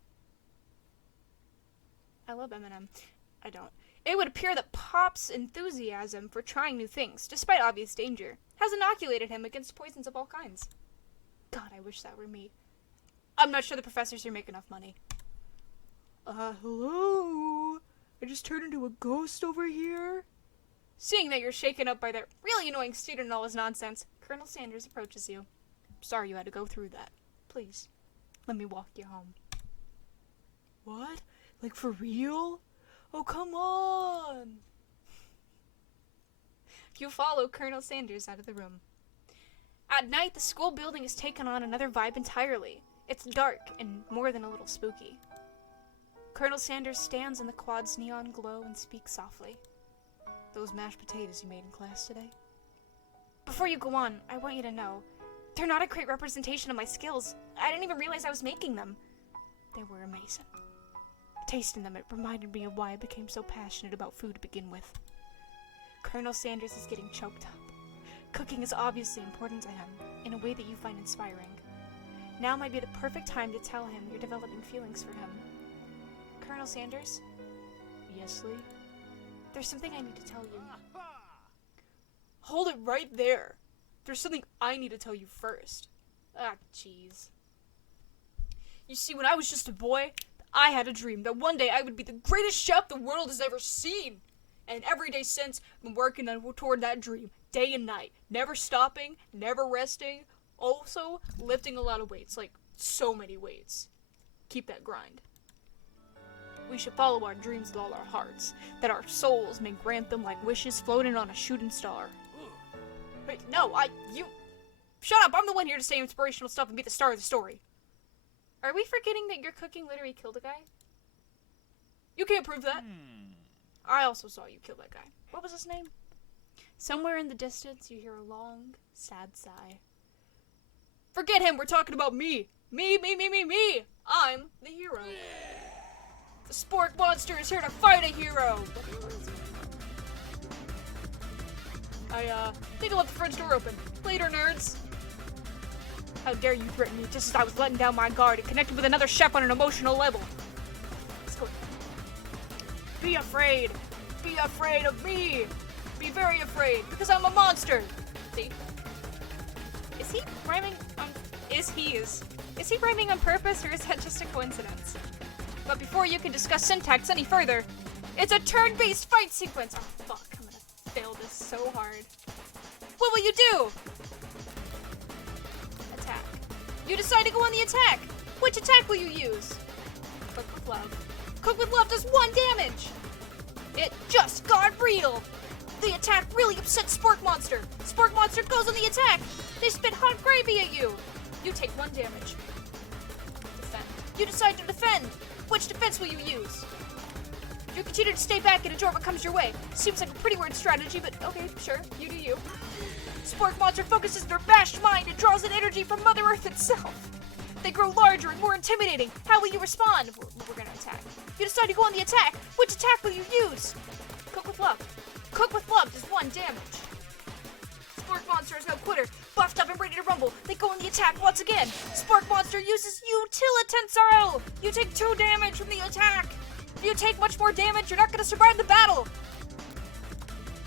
I love Eminem. I don't. It would appear that Pop's enthusiasm for trying new things, despite obvious danger, has inoculated him against poisons of all kinds. God, I wish that were me. I'm not sure the professors here make enough money. Hello? I just turned into a ghost over here? Seeing that you're shaken up by that really annoying student and all his nonsense, Colonel Sanders approaches you. Sorry you had to go through that. Please, let me walk you home. What? Like for real? Oh, come on! You follow Colonel Sanders out of the room. At night, the school building has taken on another vibe entirely. It's dark and more than a little spooky. Colonel Sanders stands in the quad's neon glow and speaks softly. Those mashed potatoes you made in class today? Before you go on, I want you to know, they're not a great representation of my skills. I didn't even realize I was making them. They were amazing. Tasting them, it reminded me of why I became so passionate about food to begin with. Colonel Sanders is getting choked up. Cooking is obviously important to him, in a way that you find inspiring. Now might be the perfect time to tell him you're developing feelings for him. Colonel Sanders? Yes, Lee? There's something I need to tell you. Hold it right there. There's something I need to tell you first. Ah, jeez. You see, when I was just a boy, I had a dream that one day I would be the greatest chef the world has ever seen. And every day since, I've been working toward that dream, day and night. Never stopping, never resting. Also, lifting a lot of weights, like so many weights. Keep that grind. We should follow our dreams with all our hearts, that our souls may grant them like wishes floating on a shooting star. Wait, no, you... Shut up, I'm the one here to say inspirational stuff and be the star of the story. Are we forgetting that your cooking literally killed a guy? You can't prove that. I also saw you kill that guy. What was his name? Somewhere in the distance, you hear a long, sad sigh. Forget him, we're talking about me. Me. I'm the hero. The sport monster is here to fight a hero. I think I left the fridge door open. Later, nerds. How dare you threaten me just as I was letting down my guard and connected with another chef on an emotional level. Let's go. Be afraid. Be afraid of me. Be very afraid, because I'm a monster. See? Is he rhyming on... Is he rhyming on purpose, or is that just a coincidence? But before you can discuss syntax any further, it's a turn-based fight sequence. Oh, fuck. I'm gonna fail this so hard. What will you do? Attack. You decide to go on the attack. Which attack will you use? Cook with love. Cook with love does 1 damage. It just got real. The attack really upsets Spork Monster. Spork Monster goes on the attack. They spit hot gravy at you. You take 1 damage. Defend. You decide to defend. Which defense will you use? You continue to stay back and endure what comes your way. Seems like a pretty weird strategy, but okay, sure. You do you. Spork Monster focuses their vast mind and draws in energy from Mother Earth itself. They grow larger and more intimidating. How will you respond? We're gonna attack. You decide to go on the attack. Which attack will you use? Cook with love. Cook with love does 1 damage. Spork Monster is no quitter. Buffed up and ready to rumble. They go on the attack once again. Spork Monster uses Utilitensile. You take 2 damage from the attack. If you take much more damage, you're not going to survive the battle.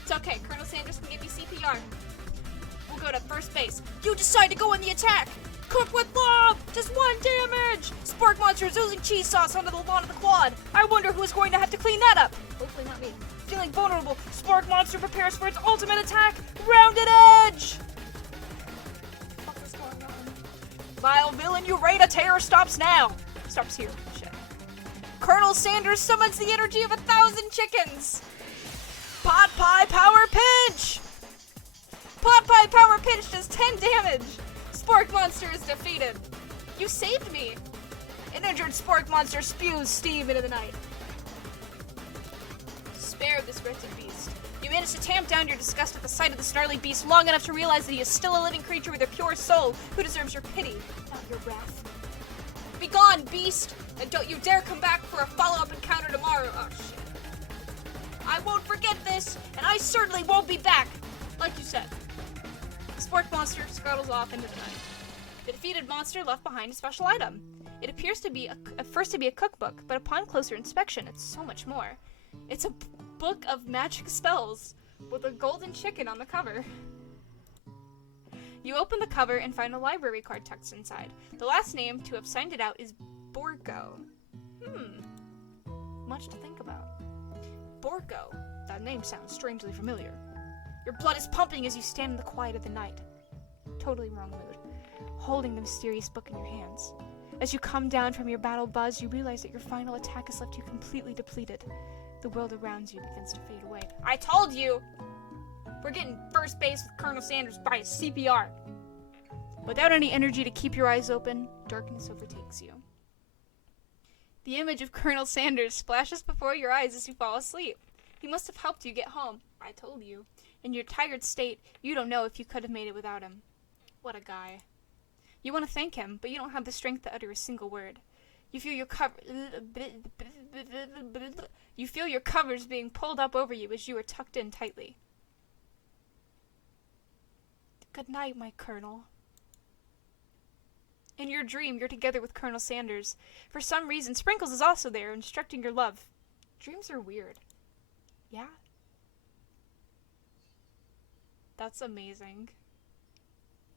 It's okay. Colonel Sanders can give you CPR. We'll go to first base. You decide to go on the attack. Cook with love does 1 damage. Spork Monster is oozing cheese sauce onto the lawn of the quad. I wonder who is going to have to clean that up. Hopefully not me. Feeling vulnerable, Spork Monster prepares for its ultimate attack, Rounded Edge! What is going on? Vile villain, you ready to tear stops now! Stops here. Shit. Colonel Sanders summons the energy of 1,000 chickens! Pot Pie Power Pinch! Pot Pie Power Pinch does 10 damage! Spork Monster is defeated. You saved me! An injured Spork Monster spews steam into the night. Spare this wretched beast. You manage to tamp down your disgust at the sight of the snarly beast long enough to realize that he is still a living creature with a pure soul who deserves your pity, not your wrath. Begone, beast! And don't you dare come back for a follow-up encounter tomorrow. Oh, shit. I won't forget this, and I certainly won't be back, like you said. The Spork Monster scuttles off into the night. The defeated monster left behind a special item. It appears to be at first to be a cookbook, but upon closer inspection, it's so much more. It's a book of magic spells with a golden chicken on the cover. You open the cover and find a library card tucked inside. The last name to have signed it out is Borgo. Much to think about. Borgo. That name sounds strangely familiar. Your blood is pumping as you stand in the quiet of the night. Totally wrong mood. Holding the mysterious book in your hands. As you come down from your battle buzz, you realize that your final attack has left you completely depleted. The world around you begins to fade away. I told you! We're getting first base with Colonel Sanders by his CPR. Without any energy to keep your eyes open, darkness overtakes you. The image of Colonel Sanders splashes before your eyes as you fall asleep. He must have helped you get home. I told you. In your tired state, you don't know if you could have made it without him. What a guy. You want to thank him, but you don't have the strength to utter a single word. You feel your covers being pulled up over you as you are tucked in tightly. Good night, my Colonel. In your dream, you're together with Colonel Sanders. For some reason, Sprinkles is also there, instructing your love. Dreams are weird. Yeah? That's amazing.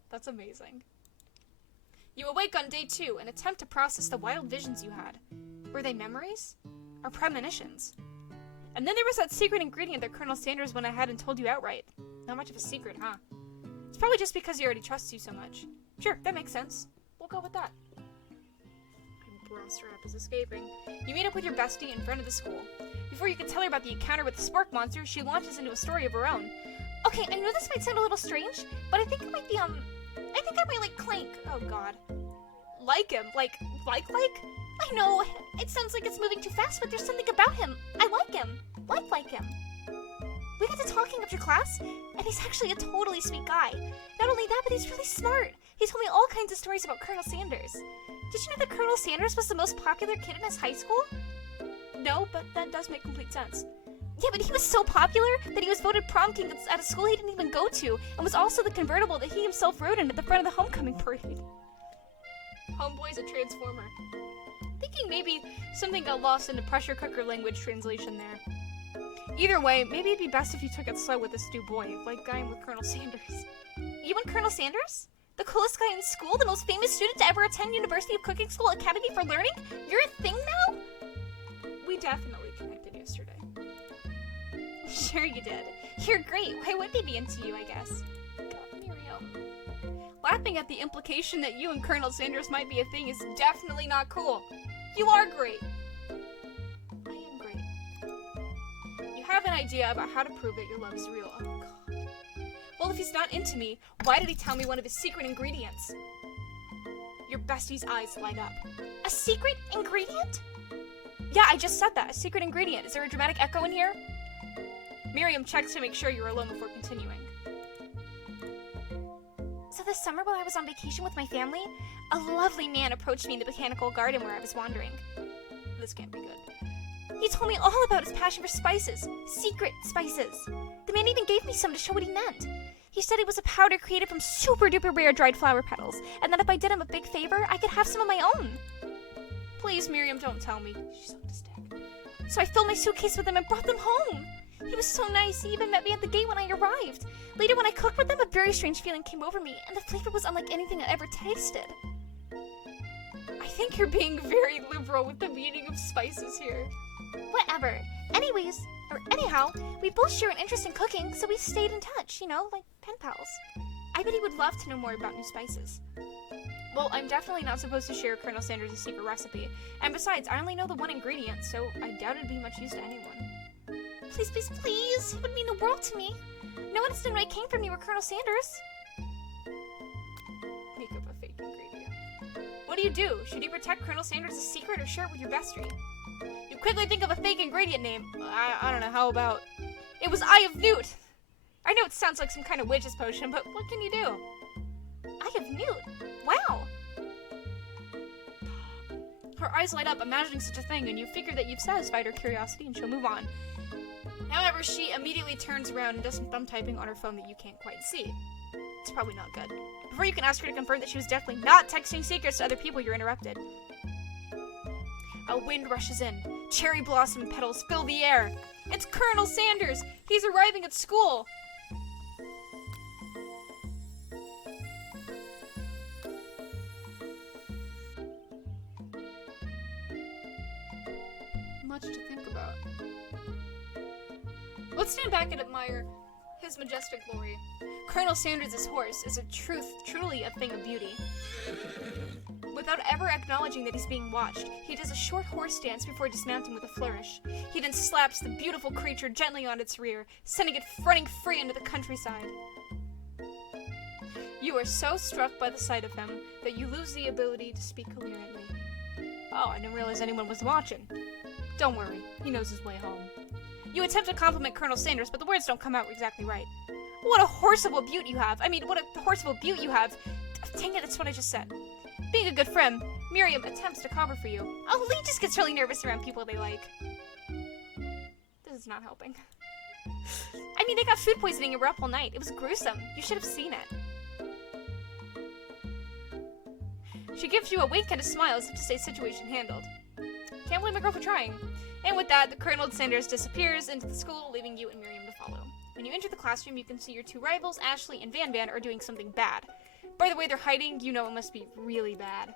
That's amazing. You awake on day 2 and attempt to process the wild visions you had. Were they memories? Or premonitions? And then there was that secret ingredient that Colonel Sanders went ahead and told you outright. Not much of a secret, huh? It's probably just because he already trusts you so much. Sure, that makes sense. We'll go with that. My bra strap is escaping. You meet up with your bestie in front of the school. Before you can tell her about the encounter with the spork monster, she launches into a story of her own. Okay, I know this might sound a little strange, but I think it might be, I think I might like Clank. Oh god. Like him? Like? I know, it sounds like it's moving too fast, but there's something about him. I like him. Like him. We got to talking after class, and he's actually a totally sweet guy. Not only that, but he's really smart. He told me all kinds of stories about Colonel Sanders. Did you know that Colonel Sanders was the most popular kid in his high school? No, but that does make complete sense. Yeah, but he was so popular that he was voted prom king at a school he didn't even go to, and was also the convertible that he himself rode in at the front of the homecoming parade. Homeboy's a transformer. Thinking maybe something got lost in the pressure cooker language translation there. Either way, maybe it'd be best if you took it slow with this new boy, like going with Colonel Sanders. You and Colonel Sanders? The coolest guy in school? The most famous student to ever attend University of Cooking School Academy for Learning? You're a thing now? We definitely connected yesterday. Sure you did. You're great. Why wouldn't he be into you, I guess? God, Miriam. Laughing at the implication that you and Colonel Sanders might be a thing is definitely not cool. You are great. I am great. You have an idea about how to prove that your love is real. Oh, God. Well, if he's not into me, why did he tell me one of his secret ingredients? Your bestie's eyes light up. A secret ingredient? Yeah, I just said that. A secret ingredient. Is there a dramatic echo in here? Miriam checks to make sure you're alone before continuing. So this summer while I was on vacation with my family, a lovely man approached me in the botanical garden where I was wandering. This can't be good. He told me all about his passion for spices. Secret spices. The man even gave me some to show what he meant. He said it was a powder created from super duper rare dried flower petals, and that if I did him a big favor, I could have some of my own. Please, Miriam, don't tell me. She sucked a stick. So I filled my suitcase with them and brought them home. He was so nice, he even met me at the gate when I arrived. Later, when I cooked with them, a very strange feeling came over me, and the flavor was unlike anything I ever tasted. I think you're being very liberal with the meaning of spices here. Whatever. Anyhow, we both share an interest in cooking, so we stayed in touch, like pen pals. I bet he would love to know more about new spices. Well, I'm definitely not supposed to share Colonel Sanders' secret recipe, and besides, I only know the one ingredient, so I doubt it'd be much use to anyone. Please, please, please! It would mean the world to me. No one has known where I came from, you were Colonel Sanders. Make up a fake ingredient. What do? Should you protect Colonel Sanders' secret or share it with your bestie? You quickly think of a fake ingredient name. I don't know, how about... It was Eye of Newt! I know it sounds like some kind of witch's potion, but what can you do? Eye of Newt? Wow! Her eyes light up, imagining such a thing, and you figure that you've satisfied her curiosity and she'll move on. However, she immediately turns around and does some thumb typing on her phone that you can't quite see. It's probably not good. Before you can ask her to confirm that she was definitely not texting secrets to other people, you're interrupted. A wind rushes in. Cherry blossom petals fill the air. It's Colonel Sanders! He's arriving at school! Much to think about. Let's stand back and admire his majestic glory. Colonel Sanders' horse is truly a thing of beauty. Without ever acknowledging that he's being watched, he does a short horse dance before dismounting with a flourish. He then slaps the beautiful creature gently on its rear, sending it running free into the countryside. You are so struck by the sight of him that you lose the ability to speak coherently. Oh, I didn't realize anyone was watching. Don't worry, he knows his way home. You attempt to compliment Colonel Sanders, but the words don't come out exactly right. What a horseable beaut you have! What a horseable beaut you have! Dang it, that's what I just said. Being a good friend, Miriam attempts to cover for you. Oh, Lee just gets really nervous around people they like. This is not helping. They got food poisoning and were up all night. It was gruesome. You should have seen it. She gives you a wink and a smile as if to say situation handled. Can't blame a girl for trying. And with that, the Colonel Sanders disappears into the school, leaving you and Miriam to follow. When you enter the classroom, you can see your two rivals, Ashley and Van Van, are doing something bad. By the way they're hiding, you know it must be really bad.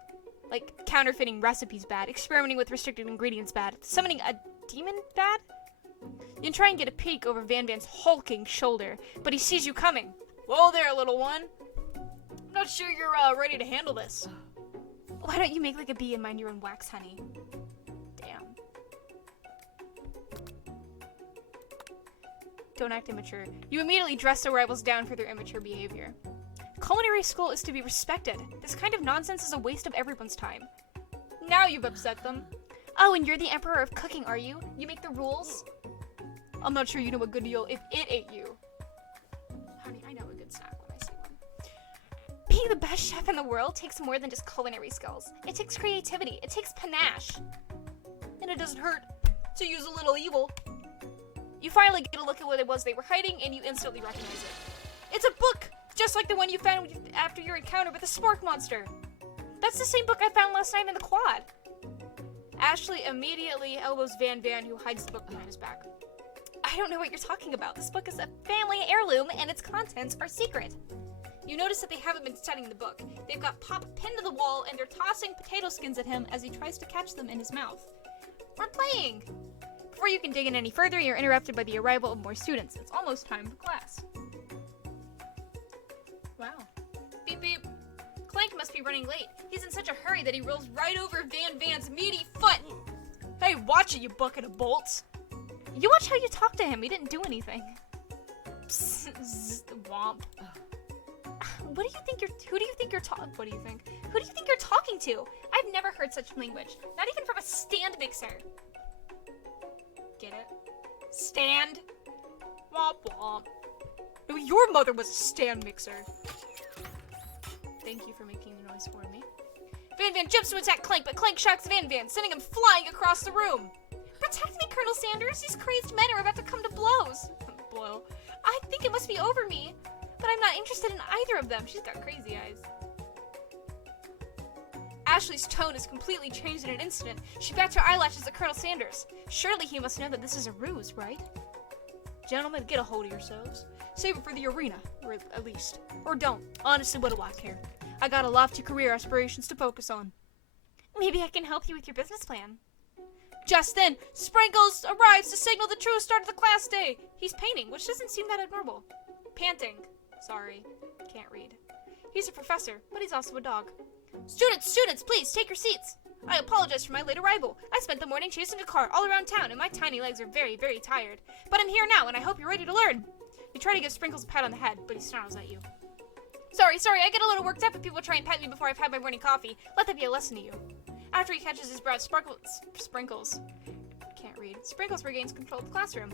Like, counterfeiting recipes bad, experimenting with restricted ingredients bad, summoning a demon bad? You try and get a peek over Van Van's hulking shoulder, but he sees you coming. Whoa there, little one. I'm not sure you're ready to handle this. Why don't you make like a bee and mind your own wax, honey? Damn. Don't act immature. You immediately dress the rivals down for their immature behavior. Culinary school is to be respected. This kind of nonsense is a waste of everyone's time. Now you've upset them. Oh, and you're the emperor of cooking, are you? You make the rules? I'm not sure you know a good deal if it ate you. Honey, I know a good snack when I see one. Being the best chef in the world takes more than just culinary skills. It takes creativity. It takes panache. And it doesn't hurt to use a little evil. You finally get a look at what it was they were hiding, and you instantly recognize it. It's a book! Just like the one you found after your encounter with the spork monster. That's the same book I found last night in the quad. Ashley immediately elbows Van Van, who hides the book behind his back. I don't know what you're talking about. This book is a family heirloom, and its contents are secret. You notice that they haven't been studying the book. They've got Pop pinned to the wall, and they're tossing potato skins at him as he tries to catch them in his mouth. We're playing! Before you can dig in any further, you're interrupted by the arrival of more students. It's almost time for class. Wow. Beep beep. Clank must be running late. He's in such a hurry that he rolls right over Van Van's meaty foot. Hey, watch it, you bucket of bolts. You watch how you talk to him. He didn't do anything. Psst, womp. What do you think who do you think you're talking to? I've never heard such language. Not even from a stand mixer. Get it? Stand? Womp womp. No, your mother was a stand mixer. Thank you for making the noise for me. Van Van jumps to attack Clank, but Clank shocks Van Van, sending him flying across the room. Protect me, Colonel Sanders! These crazed men are about to come to blows. Blow. I think it must be over me, but I'm not interested in either of them. She's got crazy eyes. Ashley's tone has completely changed in an instant. She bats her eyelashes at Colonel Sanders. Surely he must know that this is a ruse, right? Gentlemen, get a hold of yourselves. Save it for the arena, or at least. Or don't. Honestly, what do I care? I got a lofty career aspirations to focus on. Maybe I can help you with your business plan. Just then, Sprinkles arrives to signal the true start of the class day. He's painting, which doesn't seem that abnormal. Panting. Sorry, can't read. He's a professor, but he's also a dog. Students, please, take your seats. I apologize for my late arrival. I spent the morning chasing a car all around town, and my tiny legs are very, very tired. But I'm here now, and I hope you're ready to learn. You try to give Sprinkles a pat on the head, but he snarls at you. Sorry, I get a little worked up if people try and pet me before I've had my morning coffee. Let that be a lesson to you. After he catches his breath, Sprinkles regains control of the classroom.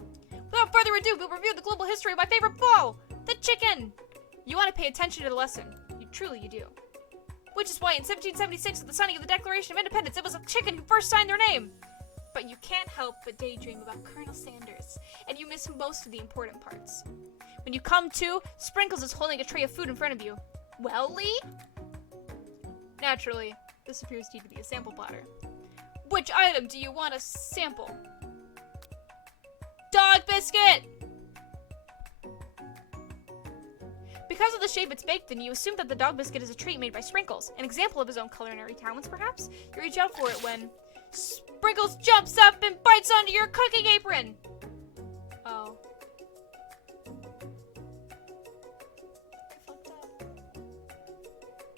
Without further ado, we'll review the global history of my favorite foe, the chicken. You want to pay attention to the lesson. You do. Which is why in 1776, at the signing of the Declaration of Independence, it was a chicken who first signed their name. But you can't help but daydream about Colonel Sanders, and you miss most of the important parts. When you come to, Sprinkles is holding a tray of food in front of you. Well, Lee? Naturally, this appears to you to be a sample platter. Which item do you want to sample? Dog biscuit! Because of the shape it's baked in, you assume that the dog biscuit is a treat made by Sprinkles, an example of his own culinary talents, perhaps? You reach out for it when Sprinkles jumps up and bites onto your cooking apron! Oh. I fucked up.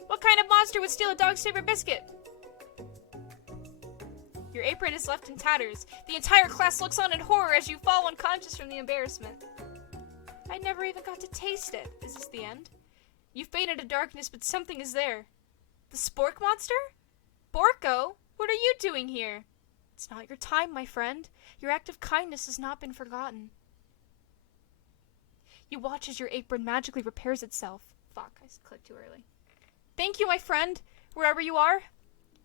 What kind of monster would steal a dog's favorite biscuit? Your apron is left in tatters. The entire class looks on in horror as you fall unconscious from the embarrassment. I never even got to taste it. Is this the end? You fade into darkness, but something is there. The spork monster? Borko? What are you doing here? It's not your time, my friend. Your act of kindness has not been forgotten. You watch as your apron magically repairs itself. Fuck, I clicked too early. Thank you, my friend, wherever you are.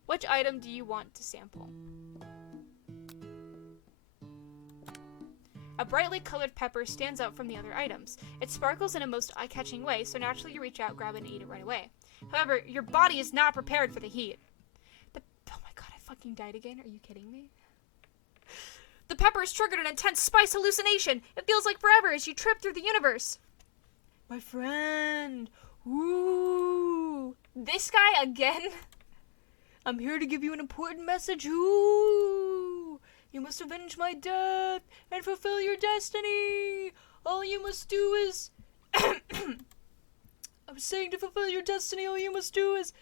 Which item do you want to sample? A brightly colored pepper stands out from the other items. It sparkles in a most eye-catching way, so naturally you reach out, grab it, and eat it right away. However, your body is not prepared for the heat. Oh my god, I fucking died again? Are you kidding me? The pepper has triggered an intense spice hallucination. It feels like forever as you trip through the universe. My friend. Ooh. This guy again? I'm here to give you an important message. Ooh. You must avenge my death and fulfill your destiny. All you must do is... I'm saying to fulfill your destiny, all you must do is...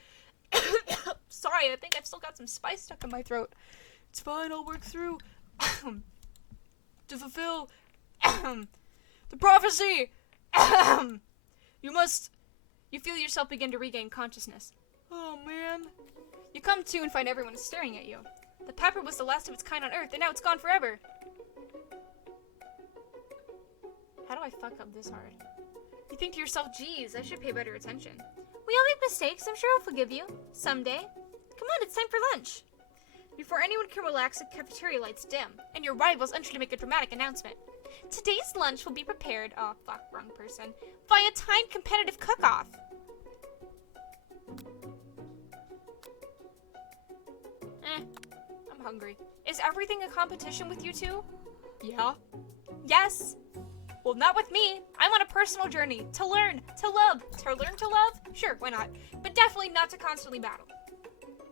Sorry, I think I've still got some spice stuck in my throat. It's fine, I'll work through. To fulfill... the prophecy! You feel yourself begin to regain consciousness. Oh, man. You come to and find everyone is staring at you. The pepper was the last of its kind on Earth, and now it's gone forever. How do I fuck up this hard? You think to yourself, geez, I should pay better attention. We all make mistakes. I'm sure I'll forgive you. Someday. Come on, it's time for lunch. Before anyone can relax, the cafeteria lights dim, and your rivals enter to make a dramatic announcement. Today's lunch will be prepared, oh fuck, wrong person, by a timed competitive cook-off. I'm hungry. Is everything a competition with you two? Yeah. Yes. Well, not with me. I'm on a personal journey to learn to love. To learn to love? Sure, why not? But definitely not to constantly battle.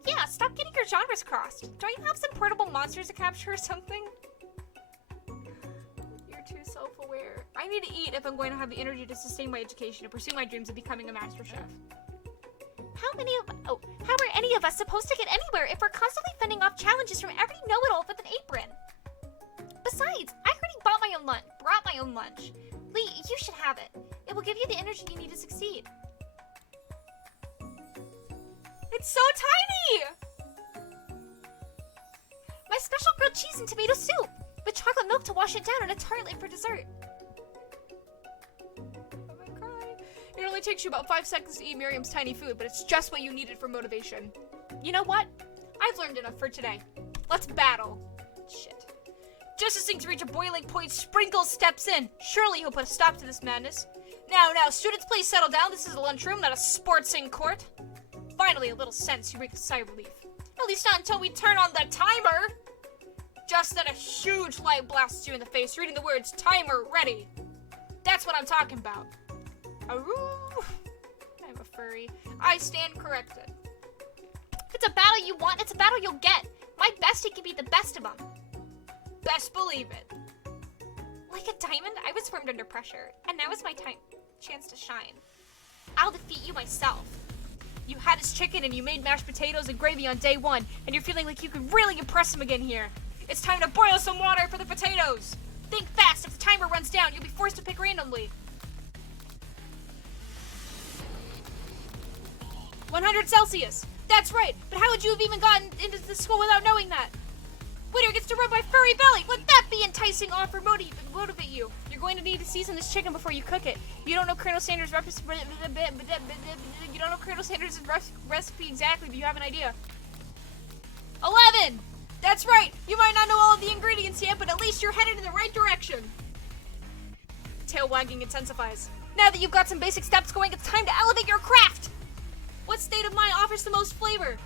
Yeah, stop getting your genres crossed. Don't you have some portable monsters to capture or something? You're too self-aware. I need to eat if I'm going to have the energy to sustain my education and pursue my dreams of becoming a master chef. How are any of us supposed to get anywhere if we're constantly fending off challenges from every know-it-all with an apron? Besides, I already brought my own lunch. Lee, you should have it. It will give you the energy you need to succeed. It's so tiny! My special grilled cheese and tomato soup, with chocolate milk to wash it down and a tartlet for dessert. I'm gonna cry. It only takes you about 5 seconds to eat Miriam's tiny food, but it's just what you needed for motivation. You know what? I've learned enough for today. Let's battle. Shit. Just as things reach a boiling point, Sprinkles steps in. Surely he'll put a stop to this madness. Now, students, please settle down. This is a lunchroom, not a sportsing court. Finally, a little sense. You breathe a sigh of relief. At least not until we turn on the timer. Just then, a huge light blasts you in the face, reading the words, "Timer ready." That's what I'm talking about. Aroo! I'm a furry. I stand corrected. If it's a battle you want, it's a battle you'll get. My bestie can be the best of them. Best believe it. Like a diamond, I was formed under pressure, and now is my chance to shine. I'll defeat you myself. You had his chicken and you made mashed potatoes and gravy on day 1, and you're feeling like you could really impress him again here. It's time to boil some water for the potatoes. Think fast. If the timer runs down, you'll be forced to pick randomly. 100 Celsius. That's right, but how would you have even gotten into the school without knowing that? Winner gets to rub my furry belly. Would that be enticing offer motivate you? You're going to need to season this chicken before you cook it. You don't know Colonel Sanders' recipe exactly, but you have an idea. 11! That's right! You might not know all of the ingredients yet, but at least you're headed in the right direction. Tail wagging intensifies. Now that you've got some basic steps going, it's time to elevate your craft! What state of mind offers the most flavor?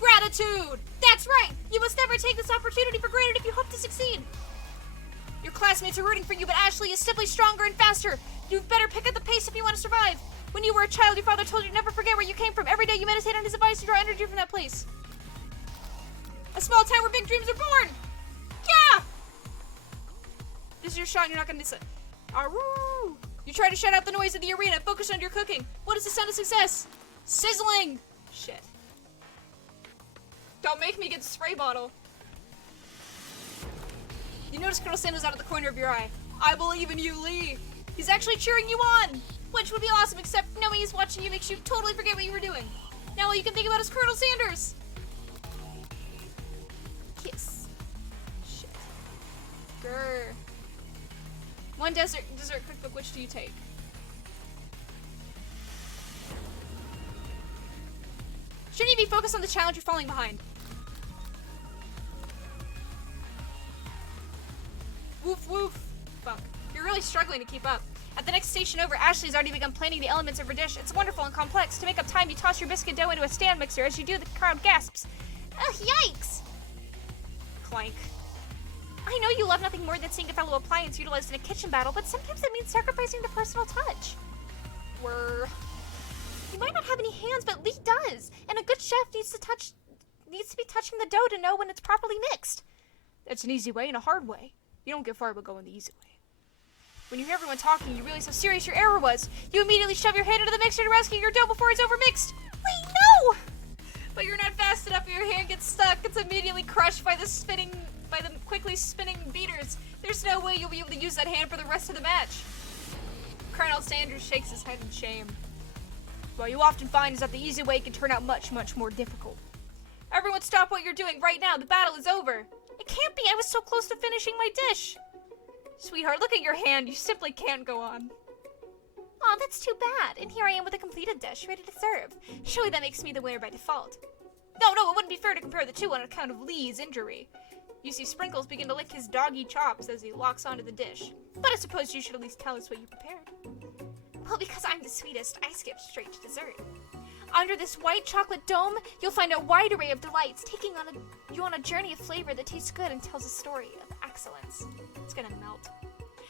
Gratitude! That's right! You must never take this opportunity for granted if you hope to succeed. Your classmates are rooting for you, but Ashley is simply stronger and faster. You'd better pick up the pace if you want to survive. When you were a child, your father told you to never forget where you came from. Every day you meditate on his advice to draw energy from that place. A small town where big dreams are born! Yeah! This is your shot and you're not gonna miss it. Aroo! You try to shut out the noise of the arena. Focus on your cooking. What is the sound of success? Sizzling! Shit. Don't make me get the spray bottle. You notice Colonel Sanders out of the corner of your eye. I believe in you, Lee. He's actually cheering you on. Which would be awesome, except knowing he's watching you makes you totally forget what you were doing. Now all you can think about is Colonel Sanders. Kiss. Shit. Grr. One dessert cookbook, which do you take? Shouldn't you be focused on the challenge you're falling behind? Woof woof. Fuck. You're really struggling to keep up. At the next station over, Ashley's already begun planning the elements of her dish. It's wonderful and complex. To make up time, you toss your biscuit dough into a stand mixer. As you do, the crowd gasps. Ugh, yikes! Clank. I know you love nothing more than seeing a fellow appliance utilized in a kitchen battle, but sometimes it means sacrificing the personal touch. Whir. You might not have any hands, but Lee does. And a good chef needs to be touching the dough to know when it's properly mixed. That's an easy way and a hard way. You don't get far by going the easy way. When you hear everyone talking, you realize how serious your error was. You immediately shove your hand into the mixer to rescue your dough before it's overmixed. Wait, no! But you're not fast enough, and your hand gets stuck. It's immediately crushed by the quickly spinning beaters. There's no way you'll be able to use that hand for the rest of the match. Colonel Sanders shakes his head in shame. What you often find is that the easy way can turn out much, much more difficult. Everyone stop what you're doing right now. The battle is over. It can't be. I was so close to finishing my dish. Sweetheart, look at your hand. You simply can't go on. Aw, that's too bad. And here I am with a completed dish, ready to serve. Surely that makes me the winner by default. No, it wouldn't be fair to compare the two on account of Lee's injury. You see Sprinkles begin to lick his doggy chops as he locks onto the dish. But I suppose you should at least tell us what you prepared. Well, because I'm the sweetest, I skipped straight to dessert. Under this white chocolate dome, you'll find a wide array of delights, taking you on a journey of flavor that tastes good and tells a story of excellence. It's gonna melt.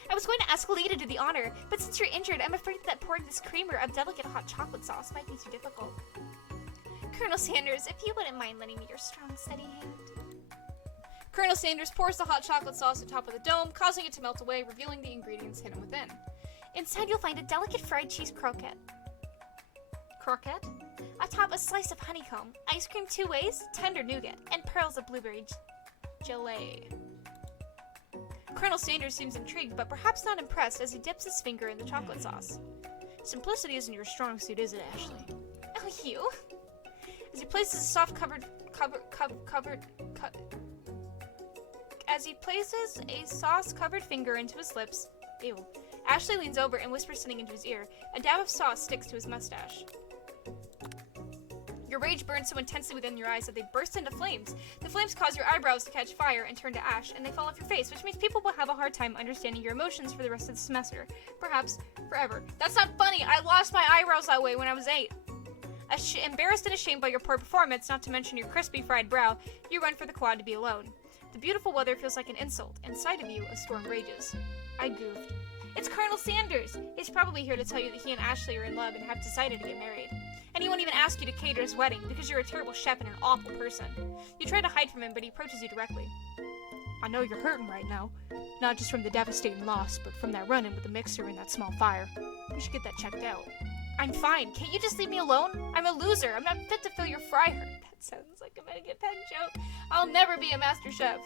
I was going to ask Lee to do the honor, but since you're injured, I'm afraid that pouring this creamer of delicate hot chocolate sauce might be too difficult. Colonel Sanders, if you wouldn't mind lending me your strong, steady hand. Colonel Sanders pours the hot chocolate sauce atop of the dome, causing it to melt away, revealing the ingredients hidden within. Inside, you'll find a delicate fried cheese croquette. Croquette? Atop a slice of honeycomb, ice cream 2 ways, tender nougat, and pearls of blueberry gelée. Colonel Sanders seems intrigued, but perhaps not impressed as he dips his finger in the chocolate sauce. Simplicity isn't your strong suit, is it, Ashley? Oh, you? As he places a soft As he places a sauce-covered finger into his lips, ew, Ashley leans over and whispers something into his ear. A dab of sauce sticks to his mustache. Your rage burns so intensely within your eyes that they burst into flames. The flames cause your eyebrows to catch fire and turn to ash, and they fall off your face, which means people will have a hard time understanding your emotions for the rest of the semester. Perhaps forever. That's not funny! I lost my eyebrows that way when I was 8. Embarrassed and ashamed by your poor performance, not to mention your crispy fried brow, you run for the quad to be alone. The beautiful weather feels like an insult. Inside of you, a storm rages. I goofed. It's Colonel Sanders! He's probably here to tell you that he and Ashley are in love and have decided to get married. And he won't even ask you to cater his wedding because you're a terrible chef and an awful person. You try to hide from him, but he approaches you directly. I know you're hurting right now. Not just from the devastating loss, but from that run-in with the mixer and that small fire. You should get that checked out. I'm fine. Can't you just leave me alone? I'm a loser. I'm not fit to fill your fryer. That sounds like a Mega Pen joke. I'll never be a master chef.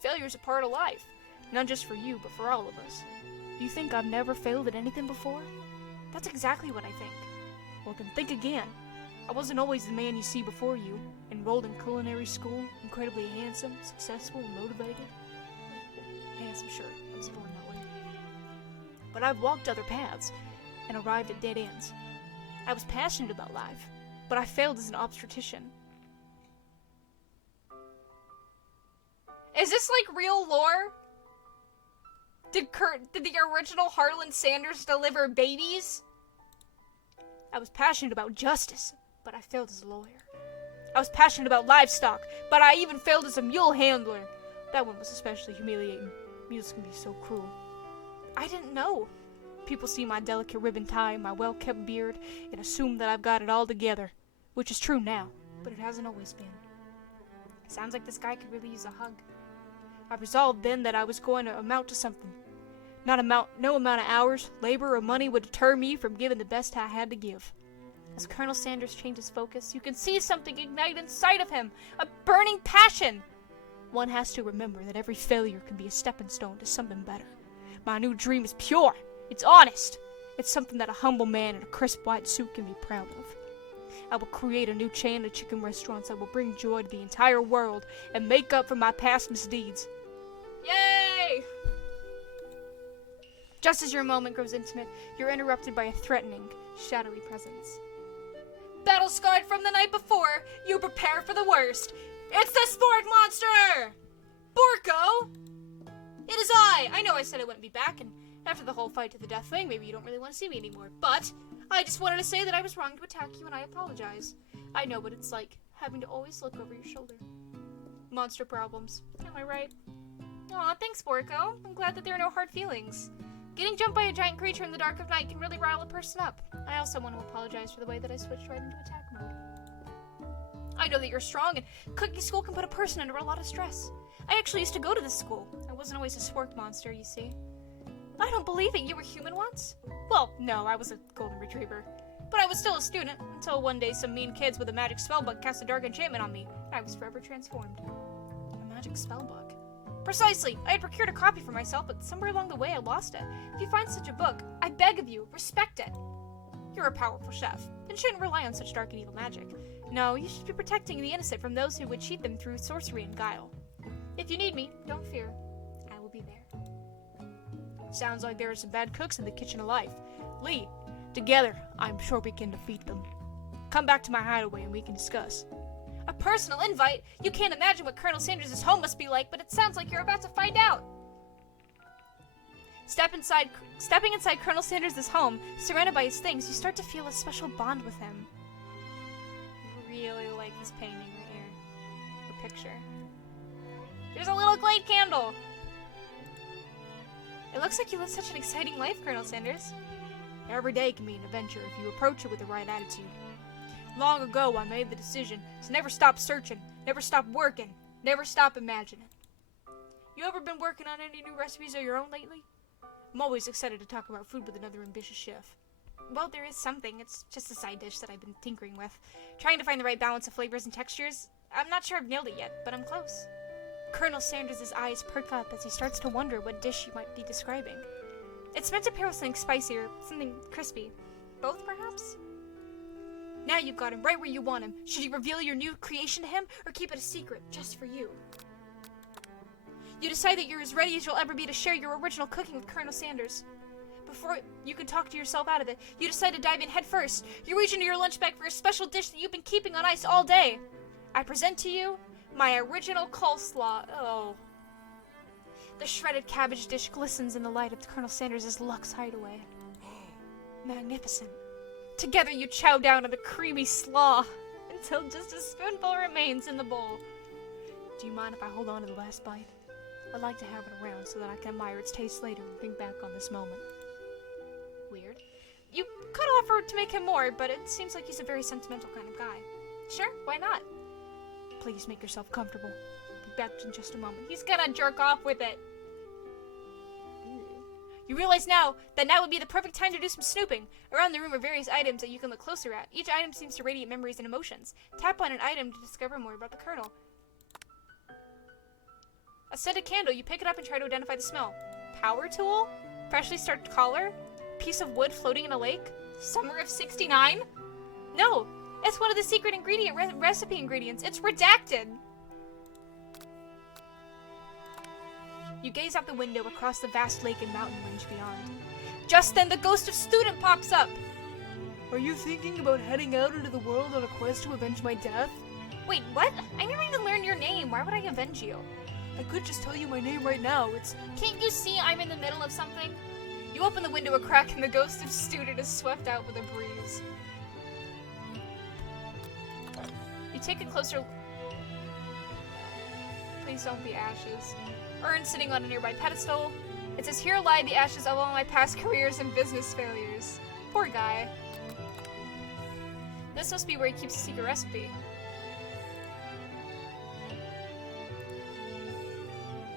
Failure's a part of life. Not just for you, but for all of us. Do you think I've never failed at anything before? That's exactly what I think. Well, then think again. I wasn't always the man you see before you. Enrolled in culinary school, incredibly handsome, successful, and motivated. Handsome, sure. I was born that way. But I've walked other paths and arrived at dead ends. I was passionate about life, but I failed as an obstetrician. Is this like real lore? Did the original Harlan Sanders deliver babies? I was passionate about justice, but I failed as a lawyer. I was passionate about livestock, but I even failed as a mule handler. That one was especially humiliating. Mules can be so cruel. I didn't know. People see my delicate ribbon tie, my well-kept beard, and assume that I've got it all together, which is true now, but it hasn't always been. Sounds like this guy could really use a hug. I resolved then that I was going to amount to something. No amount of hours, labor, or money would deter me from giving the best I had to give. As Colonel Sanders changes focus, you can see something ignite inside of him, a burning passion. One has to remember that every failure can be a stepping stone to something better. My new dream is pure. It's honest. It's something that a humble man in a crisp white suit can be proud of. I will create a new chain of chicken restaurants that will bring joy to the entire world and make up for my past misdeeds. Yay! Just as your moment grows intimate, you're interrupted by a threatening, shadowy presence. Battle scarred from the night before, you prepare for the worst. It's the sport monster! Borko! It is I know I said I wouldn't be back, and after the whole fight to the death thing, maybe you don't really want to see me anymore. But I just wanted to say that I was wrong to attack you, and I apologize. I know what it's like, having to always look over your shoulder. Monster problems. Am I right? Aw, thanks, Borko. I'm glad that there are no hard feelings. Getting jumped by a giant creature in the dark of night can really rile a person up. I also want to apologize for the way that I switched right into attack mode. I know that you're strong, and cooking school can put a person under a lot of stress. I actually used to go to this school. I wasn't always a spork monster, you see. I don't believe it. You were human once? Well, no, I was a golden retriever. But I was still a student, until one day some mean kids with a magic spellbook cast a dark enchantment on me, and I was forever transformed. A magic spellbook? Precisely! I had procured a copy for myself, but somewhere along the way I lost it. If you find such a book, I beg of you, respect it. You're a powerful chef, and shouldn't rely on such dark and evil magic. No, you should be protecting the innocent from those who would cheat them through sorcery and guile. If you need me, don't fear. I will be there. Sounds like there are some bad cooks in the kitchen of life. Lee, together, I'm sure we can defeat them. Come back to my hideaway and we can discuss. A personal invite? You can't imagine what Colonel Sanders' home must be like, but it sounds like you're about to find out. Stepping inside Colonel Sanders' home, surrounded by his things, you start to feel a special bond with him. I really like this painting right here. The picture. There's a little glade candle! It looks like you live such an exciting life, Colonel Sanders. Every day can be an adventure if you approach it with the right attitude. Long ago, I made the decision to never stop searching, never stop working, never stop imagining. You ever been working on any new recipes of your own lately? I'm always excited to talk about food with another ambitious chef. Well, there is something. It's just a side dish that I've been tinkering with. Trying to find the right balance of flavors and textures. I'm not sure I've nailed it yet, but I'm close. Colonel Sanders' eyes perk up as he starts to wonder what dish you might be describing. It's meant to pair with something spicy or something crispy. Both, perhaps? Now you've got him right where you want him. Should you reveal your new creation to him, or keep it a secret, just for you? You decide that you're as ready as you'll ever be to share your original cooking with Colonel Sanders. Before you can talk to yourself out of it, you decide to dive in head first. You reach into your lunch bag for a special dish that you've been keeping on ice all day. I present to you my original coleslaw. Oh. The shredded cabbage dish glistens in the light of Colonel Sanders' luxe hideaway. Magnificent. Together you chow down on the creamy slaw until just a spoonful remains in the bowl. Do you mind if I hold on to the last bite? I'd like to have it around so that I can admire its taste later and think back on this moment. Weird. You could offer to make him more, but it seems like he's a very sentimental kind of guy. Sure, why not? Please make yourself comfortable. I'll be back in just a moment. He's gonna jerk off with it. You realize now that now would be the perfect time to do some snooping. Around the room are various items that you can look closer at. Each item seems to radiate memories and emotions. Tap on an item to discover more about the Colonel. A scented candle. You pick it up and try to identify the smell. Power tool? Freshly starched collar? Piece of wood floating in a lake? Summer of '69? No! It's one of the secret recipe ingredients. It's redacted! You gaze out the window across the vast lake and mountain range beyond. Just then, the ghost of student pops up! Are you thinking about heading out into the world on a quest to avenge my death? Wait, what? I never even learned your name. Why would I avenge you? I could just tell you my name right now. Can't you see I'm in the middle of something? You open the window a crack and the ghost of student is swept out with a breeze. You take a closer... Please don't be ashes. Urn sitting on a nearby pedestal. It says, here lie the ashes of all my past careers and business failures. Poor guy. This must be where he keeps a secret recipe.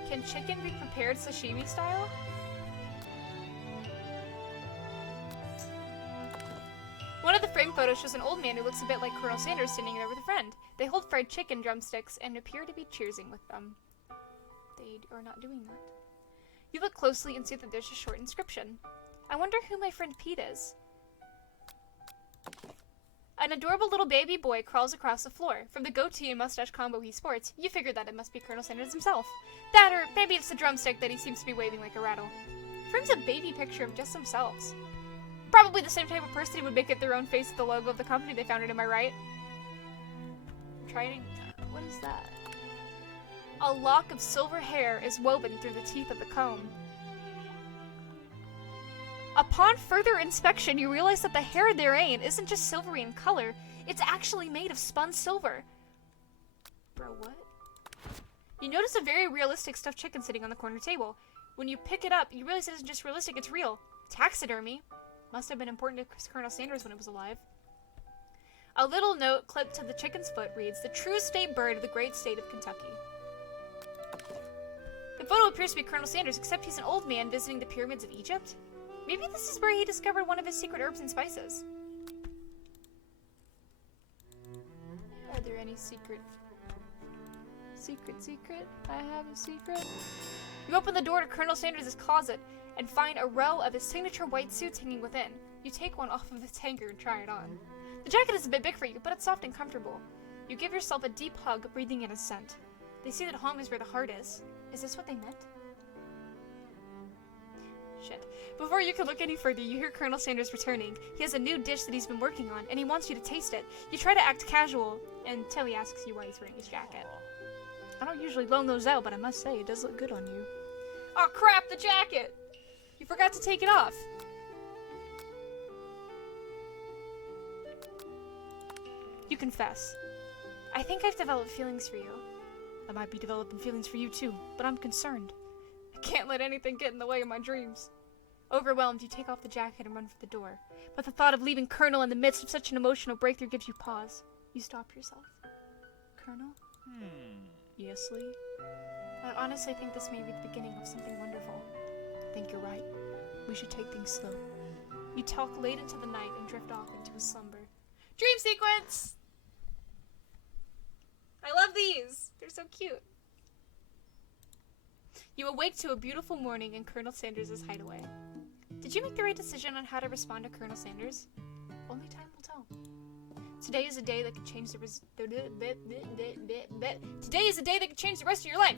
Can chicken be prepared sashimi style? One of the frame photos shows an old man who looks a bit like Colonel Sanders sitting there with a friend. They hold fried chicken drumsticks and appear to be cheersing with them. They are not doing that. You look closely and see that there's a short inscription. I wonder who my friend Pete is. An adorable little baby boy crawls across the floor. From the goatee and mustache combo he sports, you figure that it must be Colonel Sanders himself. That, or maybe it's the drumstick that he seems to be waving like a rattle. Frames a baby picture of just themselves. Probably the same type of person who would make it their own face with the logo of the company they founded, am I right? Trying... What is that? A lock of silver hair is woven through the teeth of the comb. Upon further inspection, you realize that the hair therein isn't just silvery in color, it's actually made of spun silver. Bro, what? You notice a very realistic stuffed chicken sitting on the corner table. When you pick it up, you realize it isn't just realistic, it's real. Taxidermy. Must have been important to Colonel Sanders when it was alive. A little note clipped to the chicken's foot reads, "The true state bird of the great state of Kentucky." The photo appears to be Colonel Sanders, except he's an old man visiting the pyramids of Egypt. Maybe this is where he discovered one of his secret herbs and spices. Are there any secret? I have a secret. You open the door to Colonel Sanders' closet and find a row of his signature white suits hanging within. You take one off of its hanger and try it on. The jacket is a bit big for you, but it's soft and comfortable. You give yourself a deep hug, breathing in a scent. They say that home is where the heart is. Is this what they meant? Shit. Before you can look any further, you hear Colonel Sanders returning. He has a new dish that he's been working on, and he wants you to taste it. You try to act casual until he asks you why he's wearing his jacket. I don't usually loan those out, but I must say, it does look good on you. Oh crap, the jacket! You forgot to take it off. You confess. I think I've developed feelings for you. I might be developing feelings for you too, but I'm concerned. I can't let anything get in the way of my dreams. Overwhelmed, you take off the jacket and run for the door. But the thought of leaving Colonel in the midst of such an emotional breakthrough gives you pause. You stop yourself. Colonel? Yes, Lee? I honestly think this may be the beginning of something wonderful. I think you're right. We should take things slow. You talk late into the night and drift off into a slumber. Dream sequence! I love these! They're so cute. You awake to a beautiful morning in Colonel Sanders' hideaway. Did you make the right decision on how to respond to Colonel Sanders? Only time will tell. Today is a day that could change the rest of your life.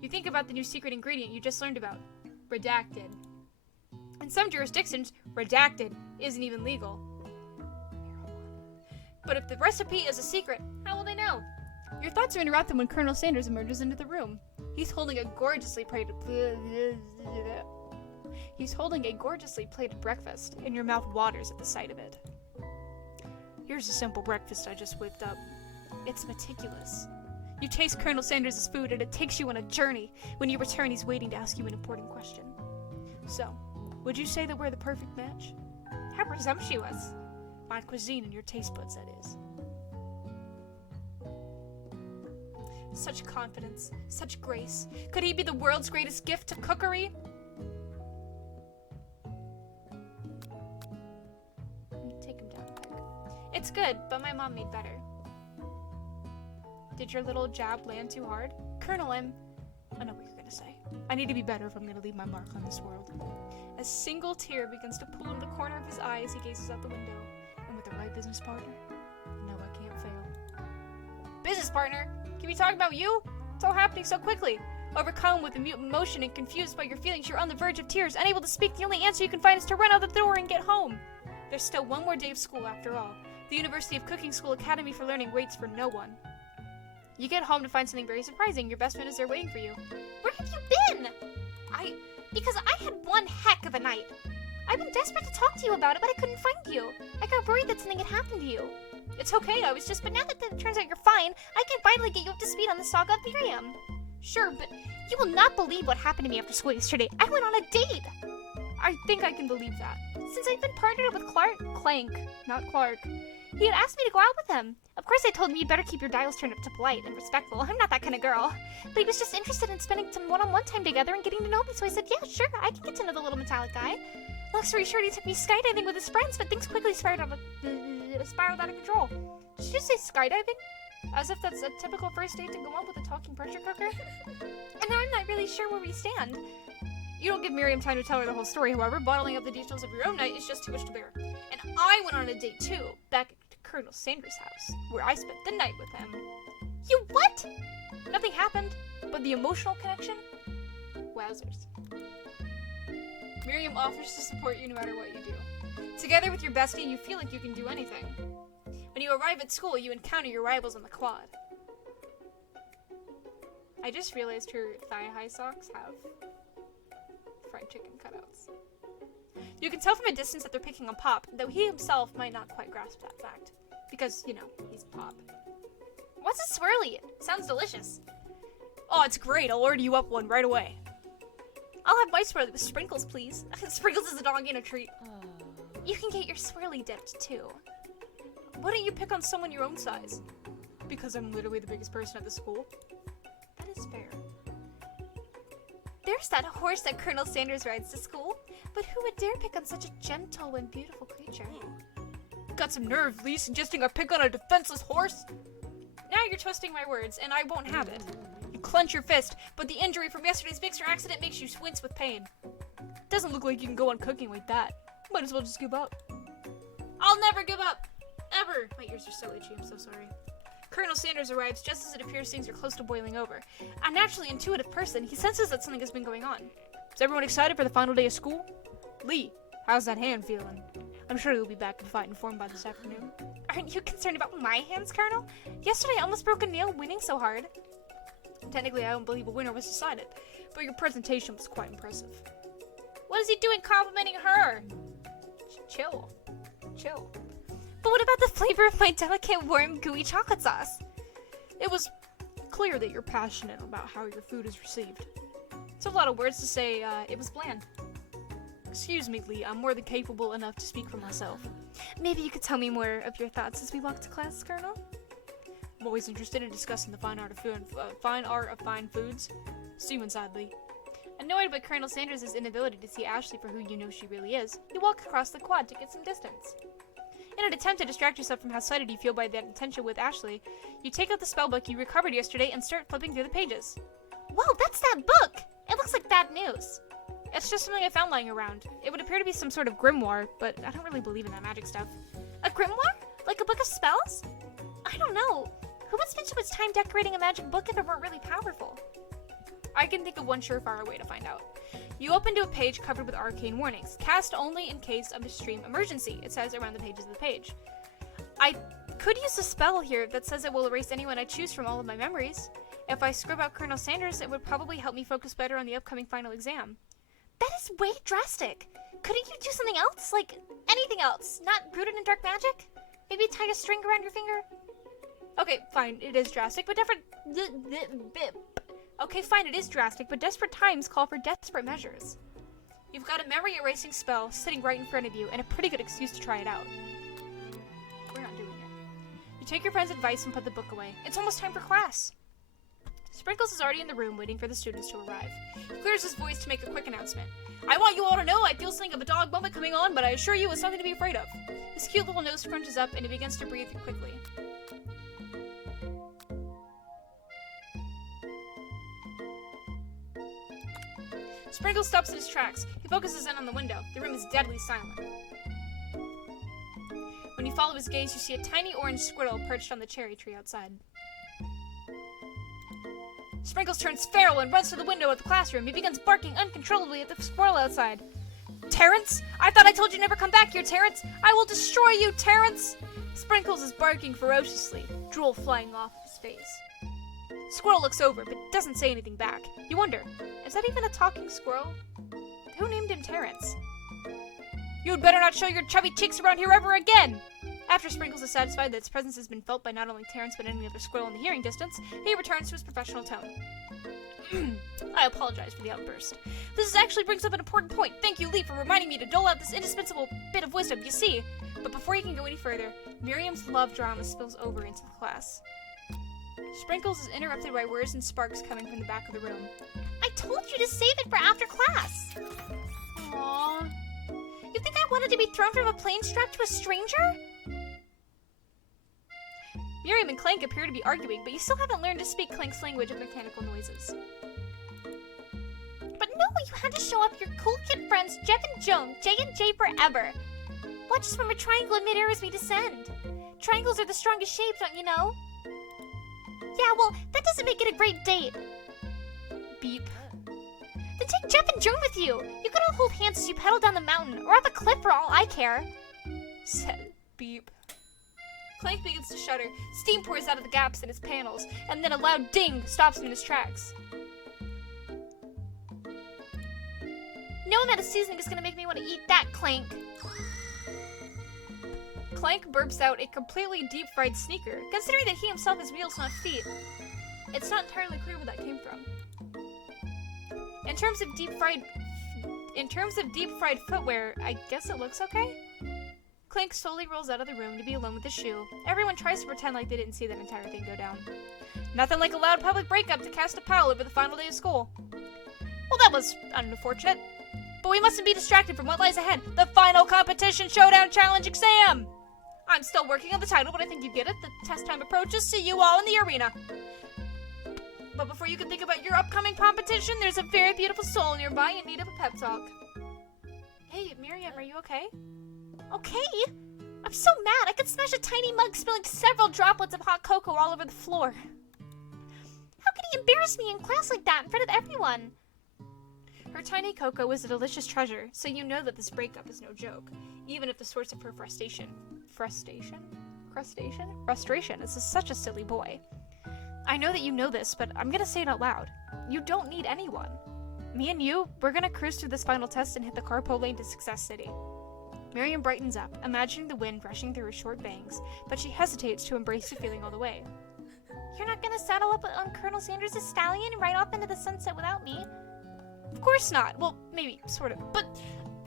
You think about the new secret ingredient you just learned about. Redacted. In some jurisdictions, redacted isn't even legal. But if the recipe is a secret, how will they know? Your thoughts are interrupted when Colonel Sanders emerges into the room. He's holding a gorgeously plated breakfast, and your mouth waters at the sight of it. Here's a simple breakfast I just whipped up. It's meticulous. You taste Colonel Sanders' food, and it takes you on a journey. When you return, he's waiting to ask you an important question. So, would you say that we're the perfect match? How presumptuous. My cuisine and your taste buds, that is. Such confidence, such grace. Could he be the world's greatest gift to cookery? Take him down quick. It's good, but my mom made better. Did your little jab land too hard? Colonel, I know what you're gonna say. I need to be better if I'm gonna leave my mark on this world. A single tear begins to pool in the corner of his eye as he gazes out the window. And with the right business partner, no, I can't fail. Business partner? Can we talk about you? It's all happening so quickly. Overcome with emotion and confused by your feelings, you're on the verge of tears. Unable to speak, the only answer you can find is to run out the door and get home. There's still one more day of school after all. The University of Cooking School Academy for Learning waits for no one. You get home to find something very surprising. Your best friend is there waiting for you. Where have you been? Because I had one heck of a night. I've been desperate to talk to you about it, but I couldn't find you. I got worried that something had happened to you. It's okay, but now that it turns out you're fine, I can finally get you up to speed on the saga of Miriam. Sure, but you will not believe what happened to me after school yesterday. I went on a date. I think I can believe that. Since I've been partnered up with Clank, not Clark, he had asked me to go out with him. Of course I told him you'd better keep your dials turned up to polite and respectful. I'm not that kind of girl. But he was just interested in spending some one-on-one time together and getting to know me, so I said, yeah, sure, I can get to know the little metallic guy. Long story short, he took me skydiving with his friends, but things quickly spiraled out of control. Did you just say skydiving? As if that's a typical first date to go on with a talking pressure cooker? And now I'm not really sure where we stand. You don't give Miriam time to tell her the whole story, however. Bottling up the details of your own night is just too much to bear. And I went on a date too, back to Colonel Sanders' house, where I spent the night with him. You what? Nothing happened, but the emotional connection? Wowzers. Miriam offers to support you no matter what you do. Together with your bestie, you feel like you can do anything. When you arrive at school, you encounter your rivals on the quad. I just realized her thigh-high socks have fried chicken cutouts. You can tell from a distance that they're picking on Pop, though he himself might not quite grasp that fact. Because, you know, he's Pop. What's a swirly? Sounds delicious. Oh, it's great. I'll order you up one right away. I'll have my swirly with sprinkles, please. Sprinkles is a dog and a treat. You can get your swirly dipped, too. Why don't you pick on someone your own size? Because I'm literally the biggest person at the school. That is fair. There's that horse that Colonel Sanders rides to school. But who would dare pick on such a gentle and beautiful creature? Got some nerve, Lee, suggesting I pick on a defenseless horse? Now you're twisting my words, and I won't have it. You clench your fist, but the injury from yesterday's mixer accident makes you wince with pain. Doesn't look like you can go on cooking like that. Might as well just give up. I'll never give up! Ever! My ears are so itchy, I'm so sorry. Colonel Sanders arrives just as it appears things are close to boiling over. A naturally intuitive person, he senses that something has been going on. Is everyone excited for the final day of school? Lee, how's that hand feeling? I'm sure you'll be back in fighting form by this afternoon. Aren't you concerned about my hands, Colonel? Yesterday I almost broke a nail winning so hard. Technically, I don't believe a winner was decided, but your presentation was quite impressive. What is he doing complimenting her? Chill. Chill. But what about the flavor of my delicate, warm, gooey chocolate sauce? It was clear that you're passionate about how your food is received. It's a lot of words to say, it was bland. Excuse me, Lee, I'm more than capable enough to speak for myself. Maybe you could tell me more of your thoughts as we walk to class, Colonel? I'm always interested in discussing the fine art of fine foods. See you inside, Lee. Annoyed by Colonel Sanders' inability to see Ashley for who you know she really is, you walk across the quad to get some distance. In an attempt to distract yourself from how excited you feel by that attention with Ashley, you take out the spellbook you recovered yesterday and start flipping through the pages. Whoa, that's that book! It looks like bad news. It's just something I found lying around. It would appear to be some sort of grimoire, but I don't really believe in that magic stuff. A grimoire? Like a book of spells? I don't know. Who would spend so much time decorating a magic book if it weren't really powerful? I can think of one surefire way to find out. You open to a page covered with arcane warnings. Cast only in case of extreme emergency, it says around the pages of the page. I could use a spell here that says it will erase anyone I choose from all of my memories. If I scrub out Colonel Sanders, it would probably help me focus better on the upcoming final exam. That is way drastic. Couldn't you do something else? Like, anything else? Not rooted in dark magic? Maybe tie a string around your finger? Okay, fine, it is drastic, but desperate times call for desperate measures. You've got a memory erasing spell sitting right in front of you, and a pretty good excuse to try it out. We're not doing it. You take your friend's advice and put the book away. It's almost time for class. Sprinkles is already in the room waiting for the students to arrive. He clears his voice to make a quick announcement. I want you all to know I feel something of a dog moment coming on, but I assure you it's nothing to be afraid of. His cute little nose crunches up and he begins to breathe quickly. Sprinkles stops in his tracks. He focuses in on the window. The room is deadly silent. When you follow his gaze, you see a tiny orange squirrel perched on the cherry tree outside. Sprinkles turns feral and runs to the window of the classroom. He begins barking uncontrollably at the squirrel outside. Terrence? I thought I told you never come back here, Terrence! I will destroy you, Terrence! Sprinkles is barking ferociously, drool flying off his face. Squirrel looks over, but doesn't say anything back. You wonder, is that even a talking squirrel? Who named him Terrence? You'd better not show your chubby cheeks around here ever again! After Sprinkles is satisfied that its presence has been felt by not only Terrence but any other squirrel in the hearing distance, he returns to his professional tone. I apologize for the outburst. This actually brings up an important point. Thank you, Lee, for reminding me to dole out this indispensable bit of wisdom, you see. But before you can go any further, Miriam's love drama spills over into the class. Sprinkles is interrupted by words and sparks coming from the back of the room. I told you to save it for after class! Aww. You think I wanted to be thrown from a plane strapped to a stranger? Miriam and Clank appear to be arguing, but you still haven't learned to speak Clank's language of mechanical noises. But no, you had to show up your cool kid friends Jeff and Joan, J and J forever. Watch us from a triangle in midair as we descend. Triangles are the strongest shape, don't you know? Yeah, well, that doesn't make it a great date. Beep. Then take Jeff and Joan with you. You could all hold hands as you pedal down the mountain, or up a cliff for all I care. Said beep. Clank begins to shudder. Steam pours out of the gaps in his panels, and then a loud ding stops him in his tracks. Knowing that a seasoning is gonna make me want to eat that, Clank. Clank burps out a completely deep-fried sneaker, considering that he himself is wheels, not feet. It's not entirely clear where that came from. In terms of deep-fried footwear, I guess it looks okay? Clink slowly rolls out of the room to be alone with the shoe. Everyone tries to pretend like they didn't see that entire thing go down. Nothing like a loud public breakup to cast a pall over the final day of school. Well, that was unfortunate. But we mustn't be distracted from what lies ahead. The final competition showdown challenge exam! I'm still working on the title, but I think you get it. The test time approaches. See you all in the arena. But before you can think about your upcoming competition, there's a very beautiful soul nearby in need of a pep talk. Hey, Miriam, are you okay? Okay? I'm so mad. I could smash a tiny mug, spilling several droplets of hot cocoa all over the floor. How could he embarrass me in class like that in front of everyone? Her tiny cocoa was a delicious treasure, so you know that this breakup is no joke, even if the source of her frustration is such a silly boy. I know that you know this, but I'm gonna say it out loud. You don't need anyone. Me and you, we're gonna cruise through this final test and hit the carpool lane to Success City. Miriam brightens up, imagining the wind rushing through her short bangs, but she hesitates to embrace the feeling all the way. You're not gonna saddle up on Colonel Sanders' stallion and ride off into the sunset without me? Of course not. Well, maybe, sort of. But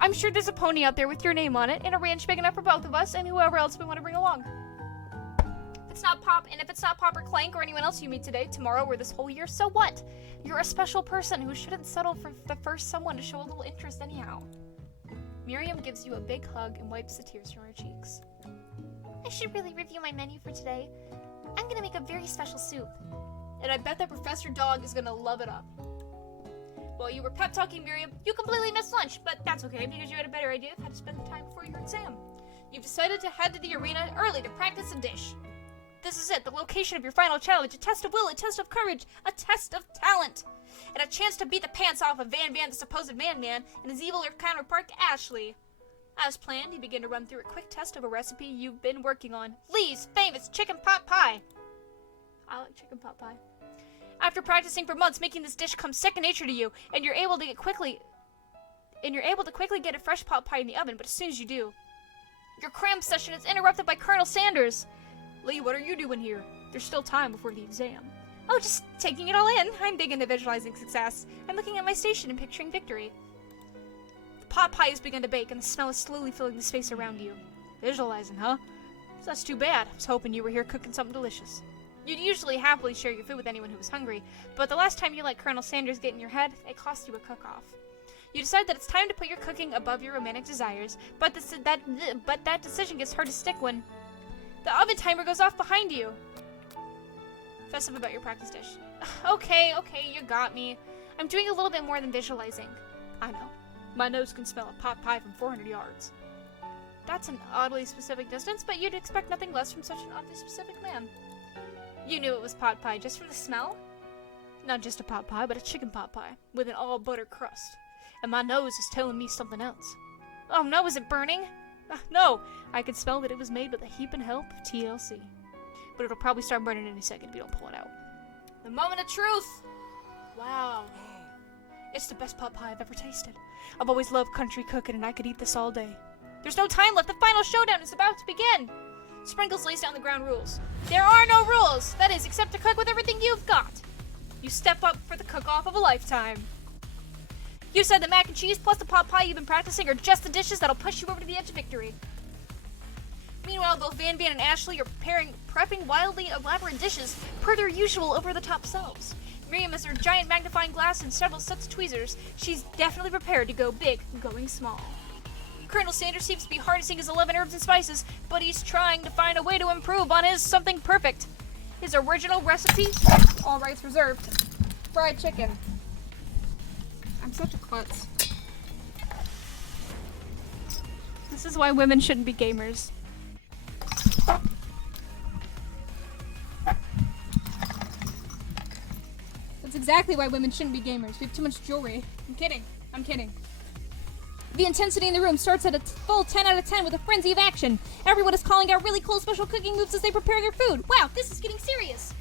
I'm sure there's a pony out there with your name on it, and a ranch big enough for both of us, and whoever else we want to bring along. If it's not Pop or Clank or anyone else you meet today, tomorrow, or this whole year, so what? You're a special person who shouldn't settle for the first someone to show a little interest anyhow. Miriam gives you a big hug and wipes the tears from her cheeks. I should really review my menu for today. I'm gonna make a very special soup. And I bet that Professor Dog is gonna love it up. While you were pep talking Miriam, you completely missed lunch, but that's okay because you had a better idea of how to spend the time before your exam. You've decided to head to the arena early to practice a dish. This is it, the location of your final challenge, a test of will, a test of courage, a test of talent, and a chance to beat the pants off of Van Van, the supposed man-man, and his evil counterpart, Ashley. As planned, you begin to run through a quick test of a recipe you've been working on, Lee's famous chicken pot pie. I like chicken pot pie. After practicing for months, making this dish come second nature to you, and you're able to quickly get a fresh pot pie in the oven, but as soon as you do, your cram session is interrupted by Colonel Sanders. Lee, what are you doing here? There's still time before the exam. Oh, just taking it all in. I'm big into visualizing success. I'm looking at my station and picturing victory. The pot pie has begun to bake, and the smell is slowly filling the space around you. Visualizing, huh? That's too bad. I was hoping you were here cooking something delicious. You'd usually happily share your food with anyone who was hungry, but the last time you let Colonel Sanders get in your head, it cost you a cook-off. You decide that it's time to put your cooking above your romantic desires, but that decision gets hard to stick when the oven timer goes off behind you. Fess up about your practice dish. Okay, you got me. I'm doing a little bit more than visualizing. I know. My nose can smell a pot pie from 400 yards. That's an oddly specific distance, but you'd expect nothing less from such an oddly specific man. You knew it was pot pie just from the smell? Not just a pot pie, but a chicken pot pie, with an all-butter crust. And my nose is telling me something else. Oh no, is it burning? No, I could smell that it was made with a heaping help of TLC. But it'll probably start burning any second if you don't pull it out. The moment of truth! Wow. It's the best pot pie I've ever tasted. I've always loved country cooking and I could eat this all day. There's no time left, the final showdown is about to begin! Sprinkles lays down the ground rules. There are no rules! That is, except to cook with everything you've got. You step up for the cook-off of a lifetime. You said the mac and cheese plus the pot pie you've been practicing are just the dishes that'll push you over to the edge of victory. Meanwhile, both Van Van and Ashley are prepping wildly elaborate dishes per their usual over-the-top selves. Miriam has her giant magnifying glass and several sets of tweezers. She's definitely prepared to go big, going small. Colonel Sanders seems to be harnessing his 11 herbs and spices, but he's trying to find a way to improve on his something perfect. His original recipe, all rights reserved, fried chicken. I'm such a klutz. This is why women shouldn't be gamers. That's exactly why women shouldn't be gamers. We have too much jewelry. I'm kidding. The intensity in the room starts at a full 10 out of 10 with a frenzy of action. Everyone is calling out really cool special cooking moves as they prepare their food. Wow, this is getting serious.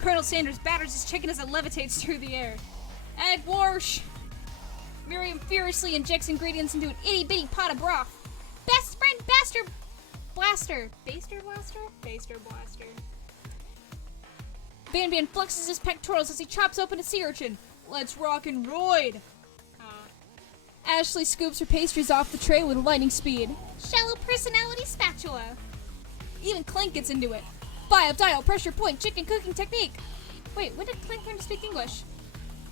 Colonel Sanders batters his chicken as it levitates through the air. Egg wash. Miriam furiously injects ingredients into an itty-bitty pot of broth. Best friend Baster Blaster. Van Van flexes his pectorals as he chops open a sea urchin. Let's rock and roid. Ashley scoops her pastries off the tray with lightning speed. Shallow personality spatula. Even Clank gets into it. Five dial pressure point chicken cooking technique. Wait, when did Clank learn to speak English?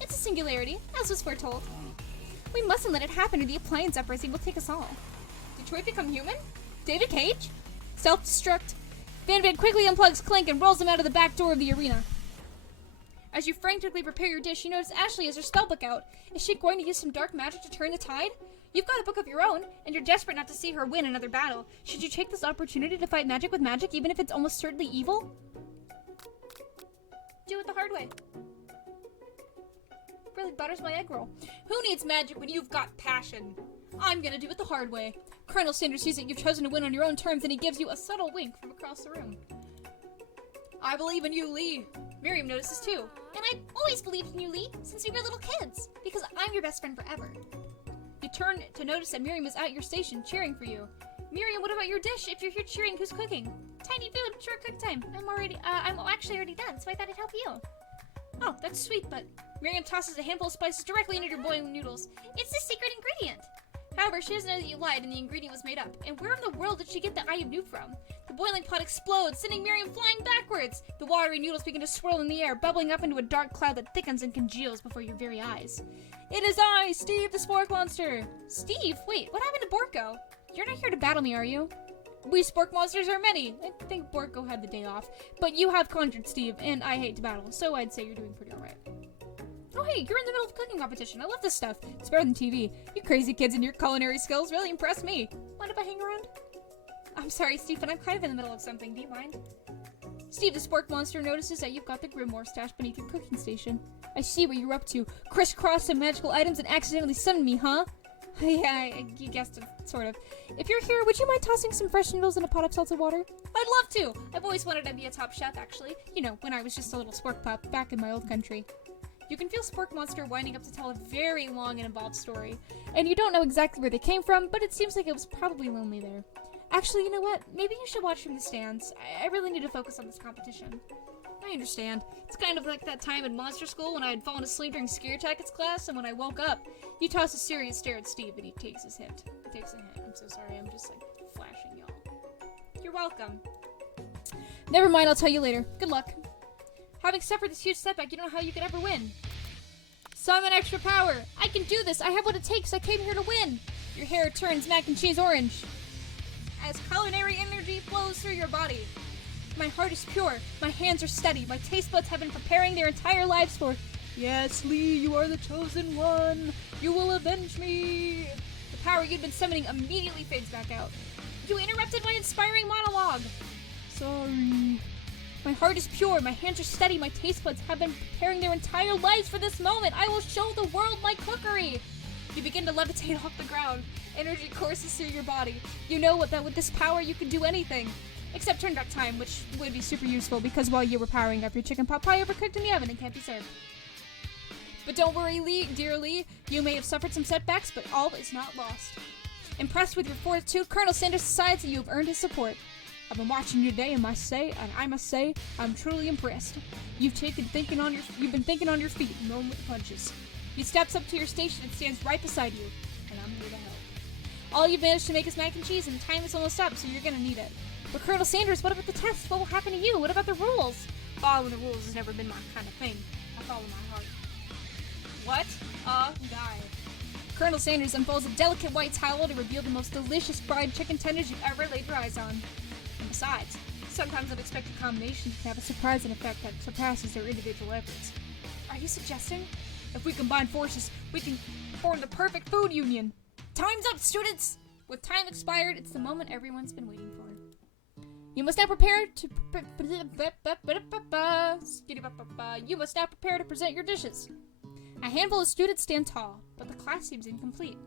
It's a singularity, as was foretold. We mustn't let it happen or the appliance uprising will take us all. Detroit become human? David Cage? Self-destruct. Van Van quickly unplugs Clank and rolls him out of the back door of the arena. As you frantically prepare your dish, you notice Ashley has her spellbook out. Is she going to use some dark magic to turn the tide? You've got a book of your own, and you're desperate not to see her win another battle. Should you take this opportunity to fight magic with magic, even if it's almost certainly evil? Do it the hard way. Really butters my egg roll. Who needs magic when you've got passion? I'm gonna do it the hard way. Colonel Sanders sees that you've chosen to win on your own terms, and he gives you a subtle wink from across the room. I believe in you, Lee. Miriam notices too. And I've always believed in you, Lee, since we were little kids. Because I'm your best friend forever. You turn to notice that Miriam is at your station, cheering for you. Miriam, what about your dish? If you're here cheering, who's cooking? Tiny food, short cook time. I'm actually already done, so I thought I'd help you. Oh, that's sweet, but Miriam tosses a handful of spices directly into your boiling noodles. It's the secret ingredient. However, she doesn't know that you lied and the ingredient was made up. And where in the world did she get the eye of Newt from? The boiling pot explodes, sending Miriam flying backwards. The watery noodles begin to swirl in the air, bubbling up into a dark cloud that thickens and congeals before your very eyes. It is I, Steve the Spork Monster! Steve? Wait, what happened to Borko? You're not here to battle me, are you? We Spork Monsters are many. I think Borko had the day off. But you have conjured Steve, and I hate to battle, so I'd say you're doing pretty alright. Oh hey, you're in the middle of a cooking competition. I love this stuff. It's better than TV. You crazy kids and your culinary skills really impress me. Mind if I hang around? I'm sorry, Steve, but I'm kind of in the middle of something. Do you mind? Steve the Spork Monster notices that you've got the Grimoire stashed beneath your cooking station. I see what you're up to. Crisscross some magical items and accidentally summoned me, huh? Yeah, you guessed it, sort of. If you're here, would you mind tossing some fresh noodles in a pot of salted water? I'd love to! I've always wanted to be a top chef, actually. You know, when I was just a little spork pup back in my old country. You can feel Spork Monster winding up to tell a very long and involved story. And you don't know exactly where they came from, but it seems like it was probably lonely there. Actually, you know what? Maybe you should watch from the stands. I really need to focus on this competition. I understand. It's kind of like that time in monster school when I had fallen asleep during scare tactics class, and when I woke up, he tossed a serious stare at Steve, and he takes his hint. He takes a hint. I'm so sorry. I'm just, like, flashing y'all. You're welcome. Never mind. I'll tell you later. Good luck. Having suffered this huge setback, you don't know how you could ever win. Summon extra power! I can do this! I have what it takes! I came here to win! Your hair turns mac and cheese orange. As culinary energy flows through your body. My heart is pure. My hands are steady. My taste buds have been preparing their entire lives for... Yes, Lee, you are the chosen one. You will avenge me. The power you'd been summoning immediately fades back out. You interrupted my inspiring monologue. Sorry. My heart is pure, my hands are steady, my taste buds have been preparing their entire lives for this moment. I will show the world my cookery. You begin to levitate off the ground. Energy courses through your body. You know that with this power you can do anything. Except turn back time, which would be super useful because while you were powering up, your chicken pot pie overcooked in the oven and can't be served. But don't worry, dear Lee. You may have suffered some setbacks, but all is not lost. Impressed with your fortitude, Colonel Sanders decides that you have earned his support. I've been watching you today, and I must say, I'm truly impressed. You've been thinking on your feet, known with the punches. He steps up to your station and stands right beside you, and I'm here to help. All you've managed to make is mac and cheese, and time is almost up, so you're gonna need it. But Colonel Sanders, what about the test? What will happen to you? What about the rules? Following the rules has never been my kind of thing. I follow my heart. What a guy. Colonel Sanders unfolds a delicate white towel to reveal the most delicious fried chicken tenders you've ever laid your eyes on. And besides, sometimes unexpected combinations can have a surprising effect that surpasses their individual efforts. Are you suggesting? If we combine forces, we can form the perfect food union. Time's up, students! With time expired, it's the moment everyone's been waiting for. You must now prepare to present your dishes. A handful of students stand tall, but the class seems incomplete.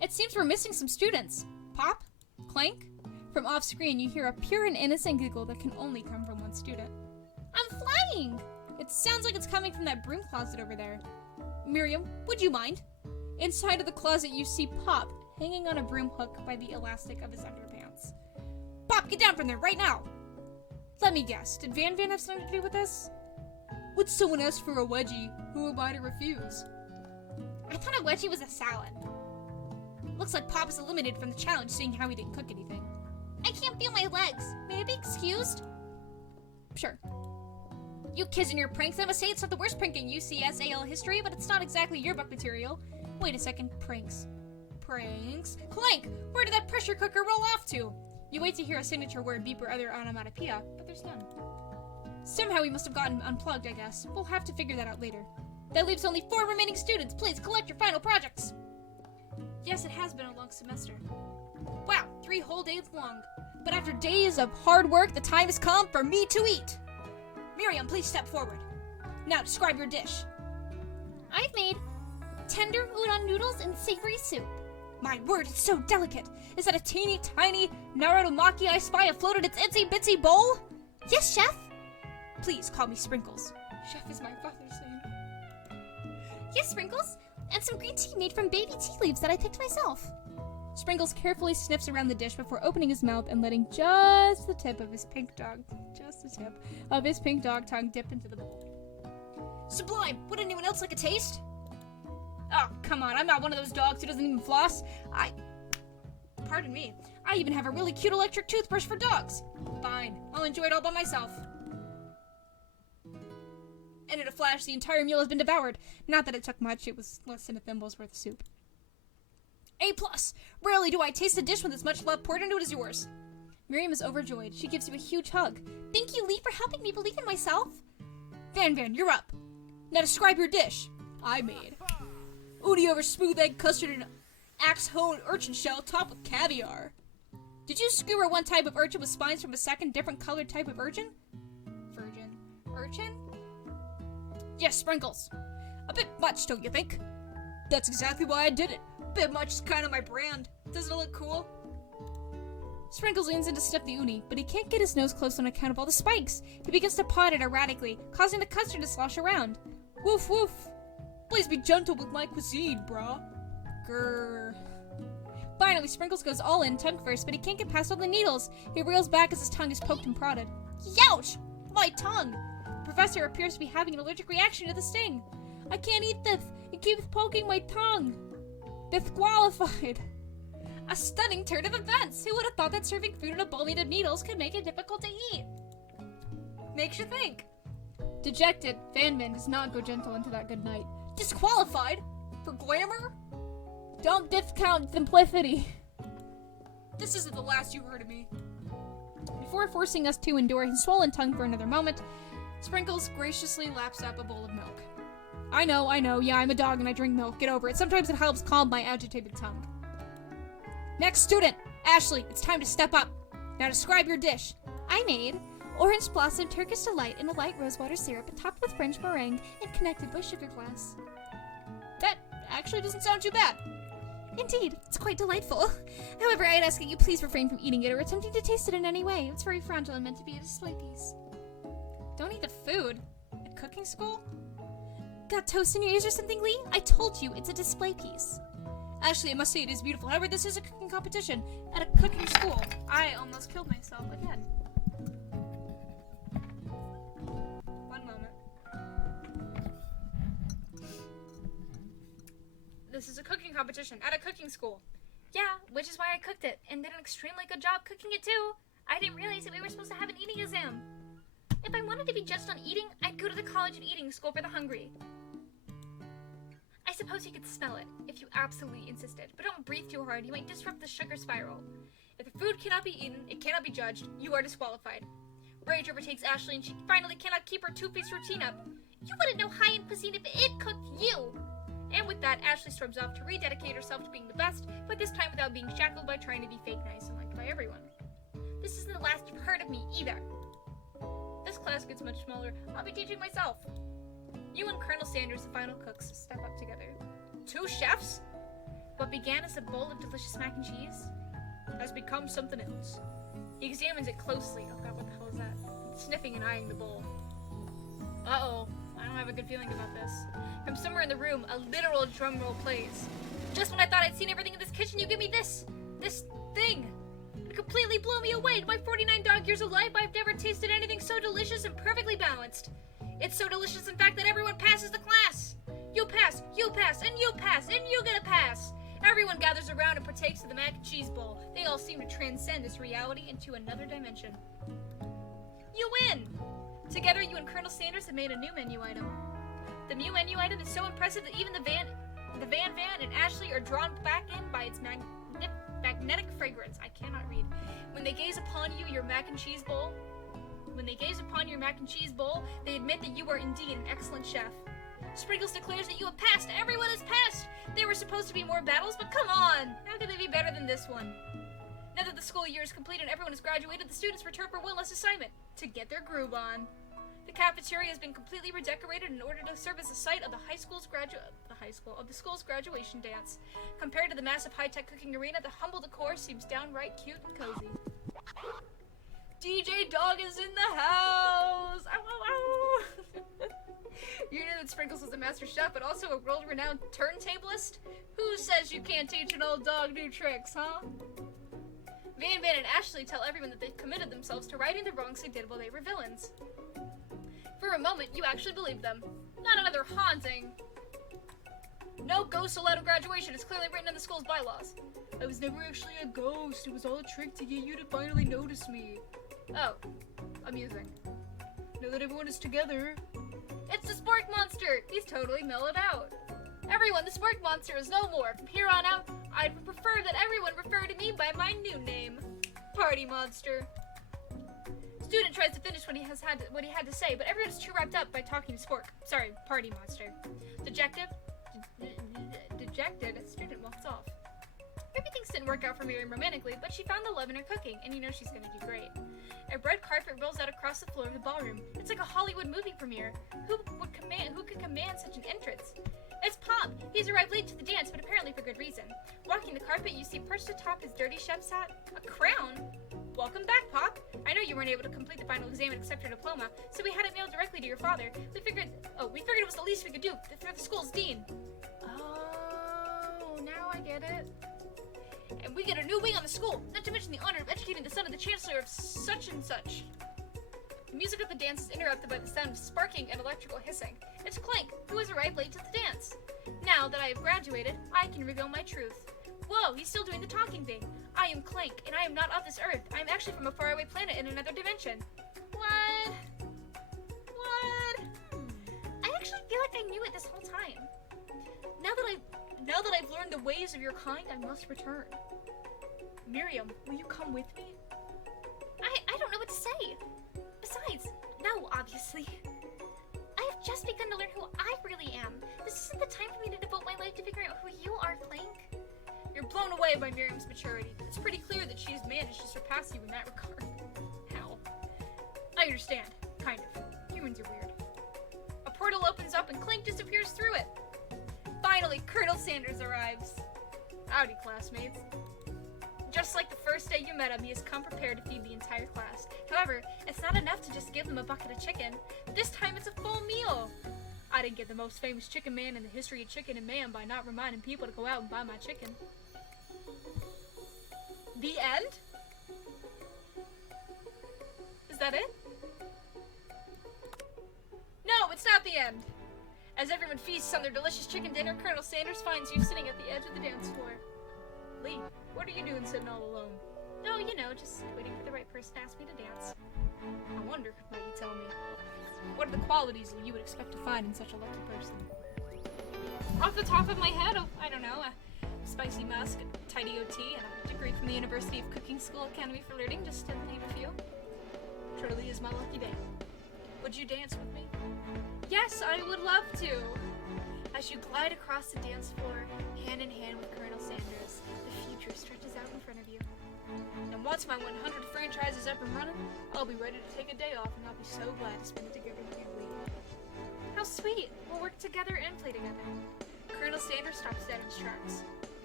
It seems we're missing some students. Pop? Clank? From off-screen, you hear a pure and innocent giggle that can only come from one student. I'm flying! It sounds like it's coming from that broom closet over there. Miriam, would you mind? Inside of the closet, you see Pop hanging on a broom hook by the elastic of his underpants. Pop, get down from there right now! Let me guess, did Van Van have something to do with this? Would someone ask for a wedgie? Who am I to refuse? I thought a wedgie was a salad. Looks like Pop is eliminated from the challenge, seeing how he didn't cook anything. I can't feel my legs. May I be excused? Sure. You kids and your pranks, I must say it's not the worst prank in UCSAL history, but it's not exactly your book material. Wait a second, pranks. Pranks? Clank! Where did that pressure cooker roll off to? You wait to hear a signature word, beep, or other onomatopoeia, but there's none. Somehow we must have gotten unplugged, I guess. We'll have to figure that out later. That leaves only 4 remaining students. Please collect your final projects. Yes, it has been a long semester. Wow, 3 whole days long. But after days of hard work, the time has come for me to eat. Miriam, please step forward. Now describe your dish. I've made tender udon noodles and savory soup. My word, it's so delicate. Is that a teeny tiny Narutomaki I spy afloat in its itsy bitsy bowl? Yes, Chef. Please call me Sprinkles. Chef is my father's name. Yes, Sprinkles. And some green tea made from baby tea leaves that I picked myself. Sprinkles carefully sniffs around the dish before opening his mouth and letting just the tip of his pink dog tongue dip into the bowl. Sublime! Would anyone else like a taste? Oh, come on, I'm not one of those dogs who doesn't even floss. Pardon me. I even have a really cute electric toothbrush for dogs. Fine, I'll enjoy it all by myself. And in a flash, the entire meal has been devoured. Not that it took much, it was less than a thimble's worth of soup. A+. Rarely do I taste a dish with as much love poured into it as yours. Miriam is overjoyed. She gives you a huge hug. Thank you, Lee, for helping me believe in myself. Van, you're up. Now describe your dish. I made udi over smooth egg custard and axe-honed urchin shell topped with caviar. Did you skewer one type of urchin with spines from a second different colored type of urchin? Urchin? Yes, Sprinkles. A bit much, don't you think? That's exactly why I did it. Bit much is kind of my brand. Doesn't it look cool? Sprinkles leans in to sniff the uni, but he can't get his nose close on account of all the spikes. He begins to paw at it erratically, causing the custard to slosh around. Woof woof. Please be gentle with my cuisine, brah. Grrr. Finally, Sprinkles goes all in, tongue first, but he can't get past all the needles. He reels back as his tongue is poked and prodded. Youch! My tongue! The professor appears to be having an allergic reaction to the sting. I can't eat this. It keeps poking my tongue. Disqualified. A stunning turn of events. Who would have thought that serving food in a bowl made of needles could make it difficult to eat? Makes you think. Dejected, Vanman does not go gentle into that good night. Disqualified? For glamour? Don't discount simplicity. This isn't the last you heard of me. Before forcing us to endure his swollen tongue for another moment, Sprinkles graciously laps up a bowl of milk. I know, yeah, I'm a dog and I drink milk. Get over it. Sometimes it helps calm my agitated tongue. Next student, Ashley, it's time to step up. Now describe your dish. I made orange blossom Turkish delight in a light rosewater syrup topped with French meringue and connected by sugar glass. That actually doesn't sound too bad. Indeed, it's quite delightful. However, I'd ask that you please refrain from eating it or attempting to taste it in any way. It's very fragile and meant to be a display piece. Don't eat the food. At cooking school? Got toast in your ears or something, Lee? I told you, it's a display piece. Actually, I must say it is beautiful. However, this is a cooking competition at a cooking school. I almost killed myself again. One moment. This is a cooking competition at a cooking school. Yeah, which is why I cooked it, and did an extremely good job cooking it too. I didn't realize that we were supposed to have an eating exam. If I wanted to be judged on eating, I'd go to the college and eating school for the hungry. I suppose you could smell it, if you absolutely insisted, but don't breathe too hard, you might disrupt the sugar spiral. If the food cannot be eaten, it cannot be judged, you are disqualified. Rage overtakes Ashley and she finally cannot keep her two-faced routine up. You wouldn't know high-end cuisine if it cooked you! And with that, Ashley storms off to rededicate herself to being the best, but this time without being shackled by trying to be fake nice and liked by everyone. This isn't the last you've heard of me, either. This class gets much smaller. I'll be teaching myself. You and Colonel Sanders, the final cooks, step up together. 2 chefs? What began as a bowl of delicious mac and cheese has become something else. He examines it closely. Oh god, what the hell is that? Sniffing and eyeing the bowl. Uh-oh. I don't have a good feeling about this. From somewhere in the room, a literal drum roll plays. Just when I thought I'd seen everything in this kitchen, you give me this thing. It completely blew me away. In my 49 dog years of life, I've never tasted anything so delicious and perfectly balanced. It's so delicious, in fact, that everyone passes the class. You pass, and you pass, and you get a pass. Everyone gathers around and partakes of the mac and cheese bowl. They all seem to transcend this reality into another dimension. You win! Together, you and Colonel Sanders have made a new menu item. The new menu item is so impressive that even the Van and Ashley are drawn back in by its magnetic fragrance. I cannot read. When they gaze upon your mac and cheese bowl, they admit that you are indeed an excellent chef. Sprinkles declares that you have passed. Everyone has passed. There were supposed to be more battles, but come on! How could they be better than this one? Now that the school year is complete and everyone has graduated, the students return for one last assignment: to get their groove on. The cafeteria has been completely redecorated in order to serve as the site of the school's graduation dance. Compared to the massive high-tech cooking arena, the humble decor seems downright cute and cozy. DJ Dog is in the house! Ow, ow, ow! You knew that Sprinkles was a master chef, but also a world-renowned turntablist? Who says you can't teach an old dog new tricks, huh? Van and Ashley tell everyone that they've committed themselves to righting the wrongs they did while they were villains. For a moment, you actually believe them. Not another haunting. No ghosts allowed at graduation. It's clearly written in the school's bylaws. I was never actually a ghost. It was all a trick to get you to finally notice me. Oh, amusing. Now that everyone is together... It's the Spork Monster! He's totally mellowed out. Everyone, the Spork Monster is no more. From here on out, I'd prefer that everyone refer to me by my new name. Party Monster. Student tries to finish what he had to say, but everyone's too wrapped up by talking to Spork. Sorry, Party Monster. Dejected, student walks off. Everything didn't work out for Miriam romantically, but she found the love in her cooking, and you know she's gonna do great. A red carpet rolls out across the floor of the ballroom. It's like a Hollywood movie premiere. Who could command such an entrance? It's Pop! He's arrived late to the dance, but apparently for good reason. Walking the carpet, you see perched atop his dirty chef's hat a crown. Welcome back, Pop. I know you weren't able to complete the final exam and accept your diploma, so we had it mailed directly to your father. We figured it was the least we could do for the school's dean. Oh, now I get it. And we get a new wing on the school, not to mention the honor of educating the son of the chancellor of such and such. The music of the dance is interrupted by the sound of sparking and electrical hissing. It's Clank, who has arrived late to the dance. Now that I have graduated, I can reveal my truth. Whoa, he's still doing the talking thing. I am Clank, and I am not of this earth. I am actually from a faraway planet in another dimension. What? I actually feel like I knew it this whole time. Now that I've learned the ways of your kind, I must return. Miriam, will you come with me? I don't know what to say. Besides, no, obviously. I have just begun to learn who I really am. This isn't the time for me to devote my life to figuring out who you are, Clank. You're blown away by Miriam's maturity. It's pretty clear that she's managed to surpass you in that regard. How? I understand. Kind of. Humans are weird. A portal opens up and Clank disappears through it. Finally, Colonel Sanders arrives. Howdy, classmates. Just like the first day you met him, he has come prepared to feed the entire class. However, it's not enough to just give them a bucket of chicken. This time it's a full meal. I didn't get the most famous chicken man in the history of chicken and man by not reminding people to go out and buy my chicken. The end? Is that it? No, it's not the end. As everyone feasts on their delicious chicken dinner, Colonel Sanders finds you sitting at the edge of the dance floor. Lee, what are you doing sitting all alone? Oh, you know, just waiting for the right person to ask me to dance. I wonder, might you tell me, what are the qualities that you would expect to find in such a lucky person? Off the top of my head, I don't know, a spicy musk, a tidy OT, and a degree from the University of Cooking School Academy for Flirting, just to name a few. Truly is my lucky day. Would you dance with me? Yes, I would love to! As you glide across the dance floor, hand in hand with Colonel Sanders, the future stretches out in front of you. And once my 100 franchise is up and running, I'll be ready to take a day off and I'll be so glad to spend it together with you, Lee. How sweet! We'll work together and play together. Colonel Sanders stops dead in his tracks.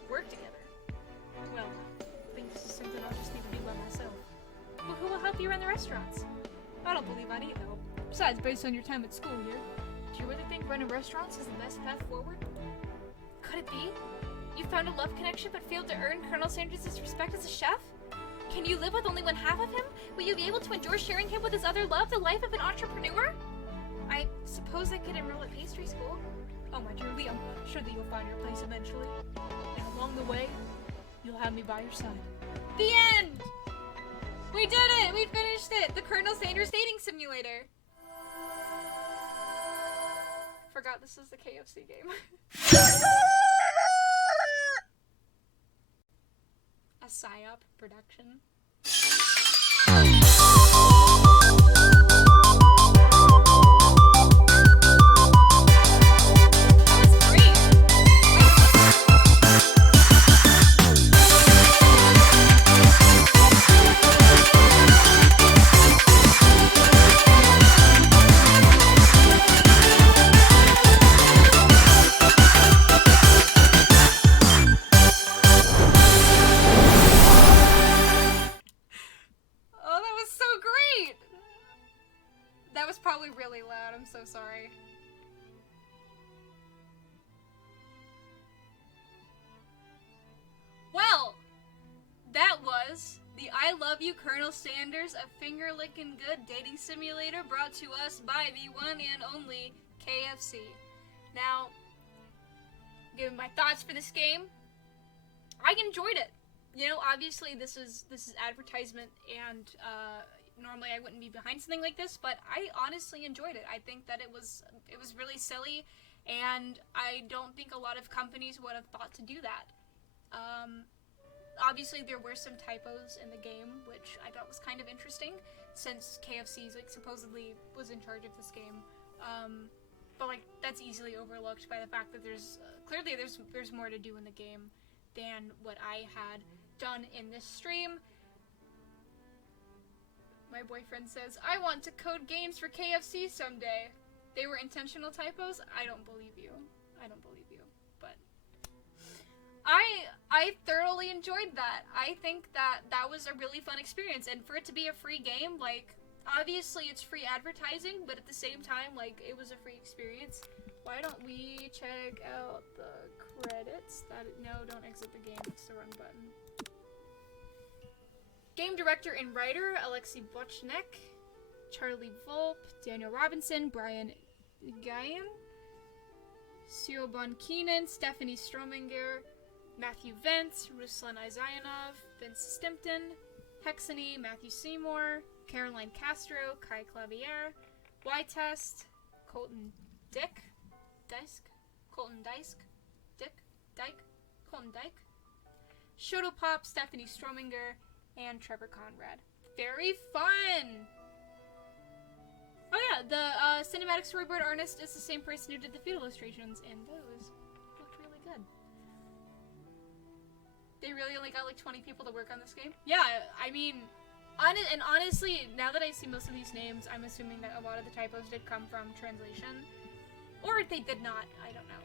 Work together? Well, I think this is something I'll just need to do by myself. Well, who will help you run the restaurants? I don't believe I need help. Besides, based on your time at school here, do you really think running restaurants is the best path forward? Could it be? You found a love connection but failed to earn Colonel Sanders' respect as a chef? Can you live with only one half of him? Will you be able to endure sharing him with his other love, the life of an entrepreneur? I suppose I could enroll at pastry school. Oh, my dear Liam, sure that you'll find your place eventually. And along the way, you'll have me by your side. The end! We did it! We finished it! The Colonel Sanders dating simulator. Forgot this is the KFC game. A PSYOP production. That was probably really loud, I'm so sorry. Well, that was the I Love You Colonel Sanders, a finger-licking good dating simulator brought to us by the one and only KFC. Now, given my thoughts for this game, I enjoyed it. You know, obviously this is advertisement, and normally I wouldn't be behind something like this, but I honestly enjoyed it. I think that it was really silly, and I don't think a lot of companies would have thought to do that. Obviously there were some typos in the game, which I thought was kind of interesting, since KFC's supposedly was in charge of this game. But that's easily overlooked by the fact that there's clearly there's more to do in the game than what I had done in this stream. My boyfriend says, I want to code games for KFC someday. They were intentional typos? I don't believe you. I don't believe you. But I thoroughly enjoyed that. I think that was a really fun experience, and for it to be a free game, obviously it's free advertising, but at the same time, it was a free experience. Why don't we check out the credits? No, don't exit the game. It's the wrong button. Game director and writer, Alexei Bochnek, Charlie Volpe, Daniel Robinson, Brian Guyan, Siobhan Keenan, Stephanie Strominger, Matthew Vance, Ruslan Izyanov, Vince Stimpton, Hexany, Matthew Seymour, Caroline Castro, Kai Clavier, Y-Test, Colton Dyke, Colton Dyke, Shotopop, Stephanie Strominger, and Trevor Conrad. Very fun! Oh yeah, the cinematic storyboard artist is the same person who did the field illustrations, and those looked really good. They really only got 20 people to work on this game? Yeah, I mean, honestly, now that I see most of these names, I'm assuming that a lot of the typos did come from translation. Or if they did not, I don't know.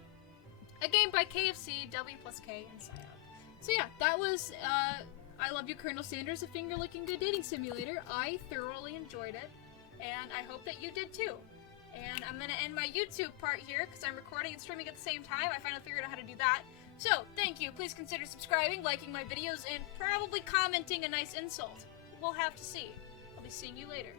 A game by KFC, W+K, and PSYOP. So yeah, that was, I Love You Colonel Sanders, a finger-licking good dating simulator. I thoroughly enjoyed it, and I hope that you did too. And I'm gonna end my YouTube part here, because I'm recording and streaming at the same time. I finally figured out how to do that. So, thank you. Please consider subscribing, liking my videos, and probably commenting a nice insult. We'll have to see. I'll be seeing you later.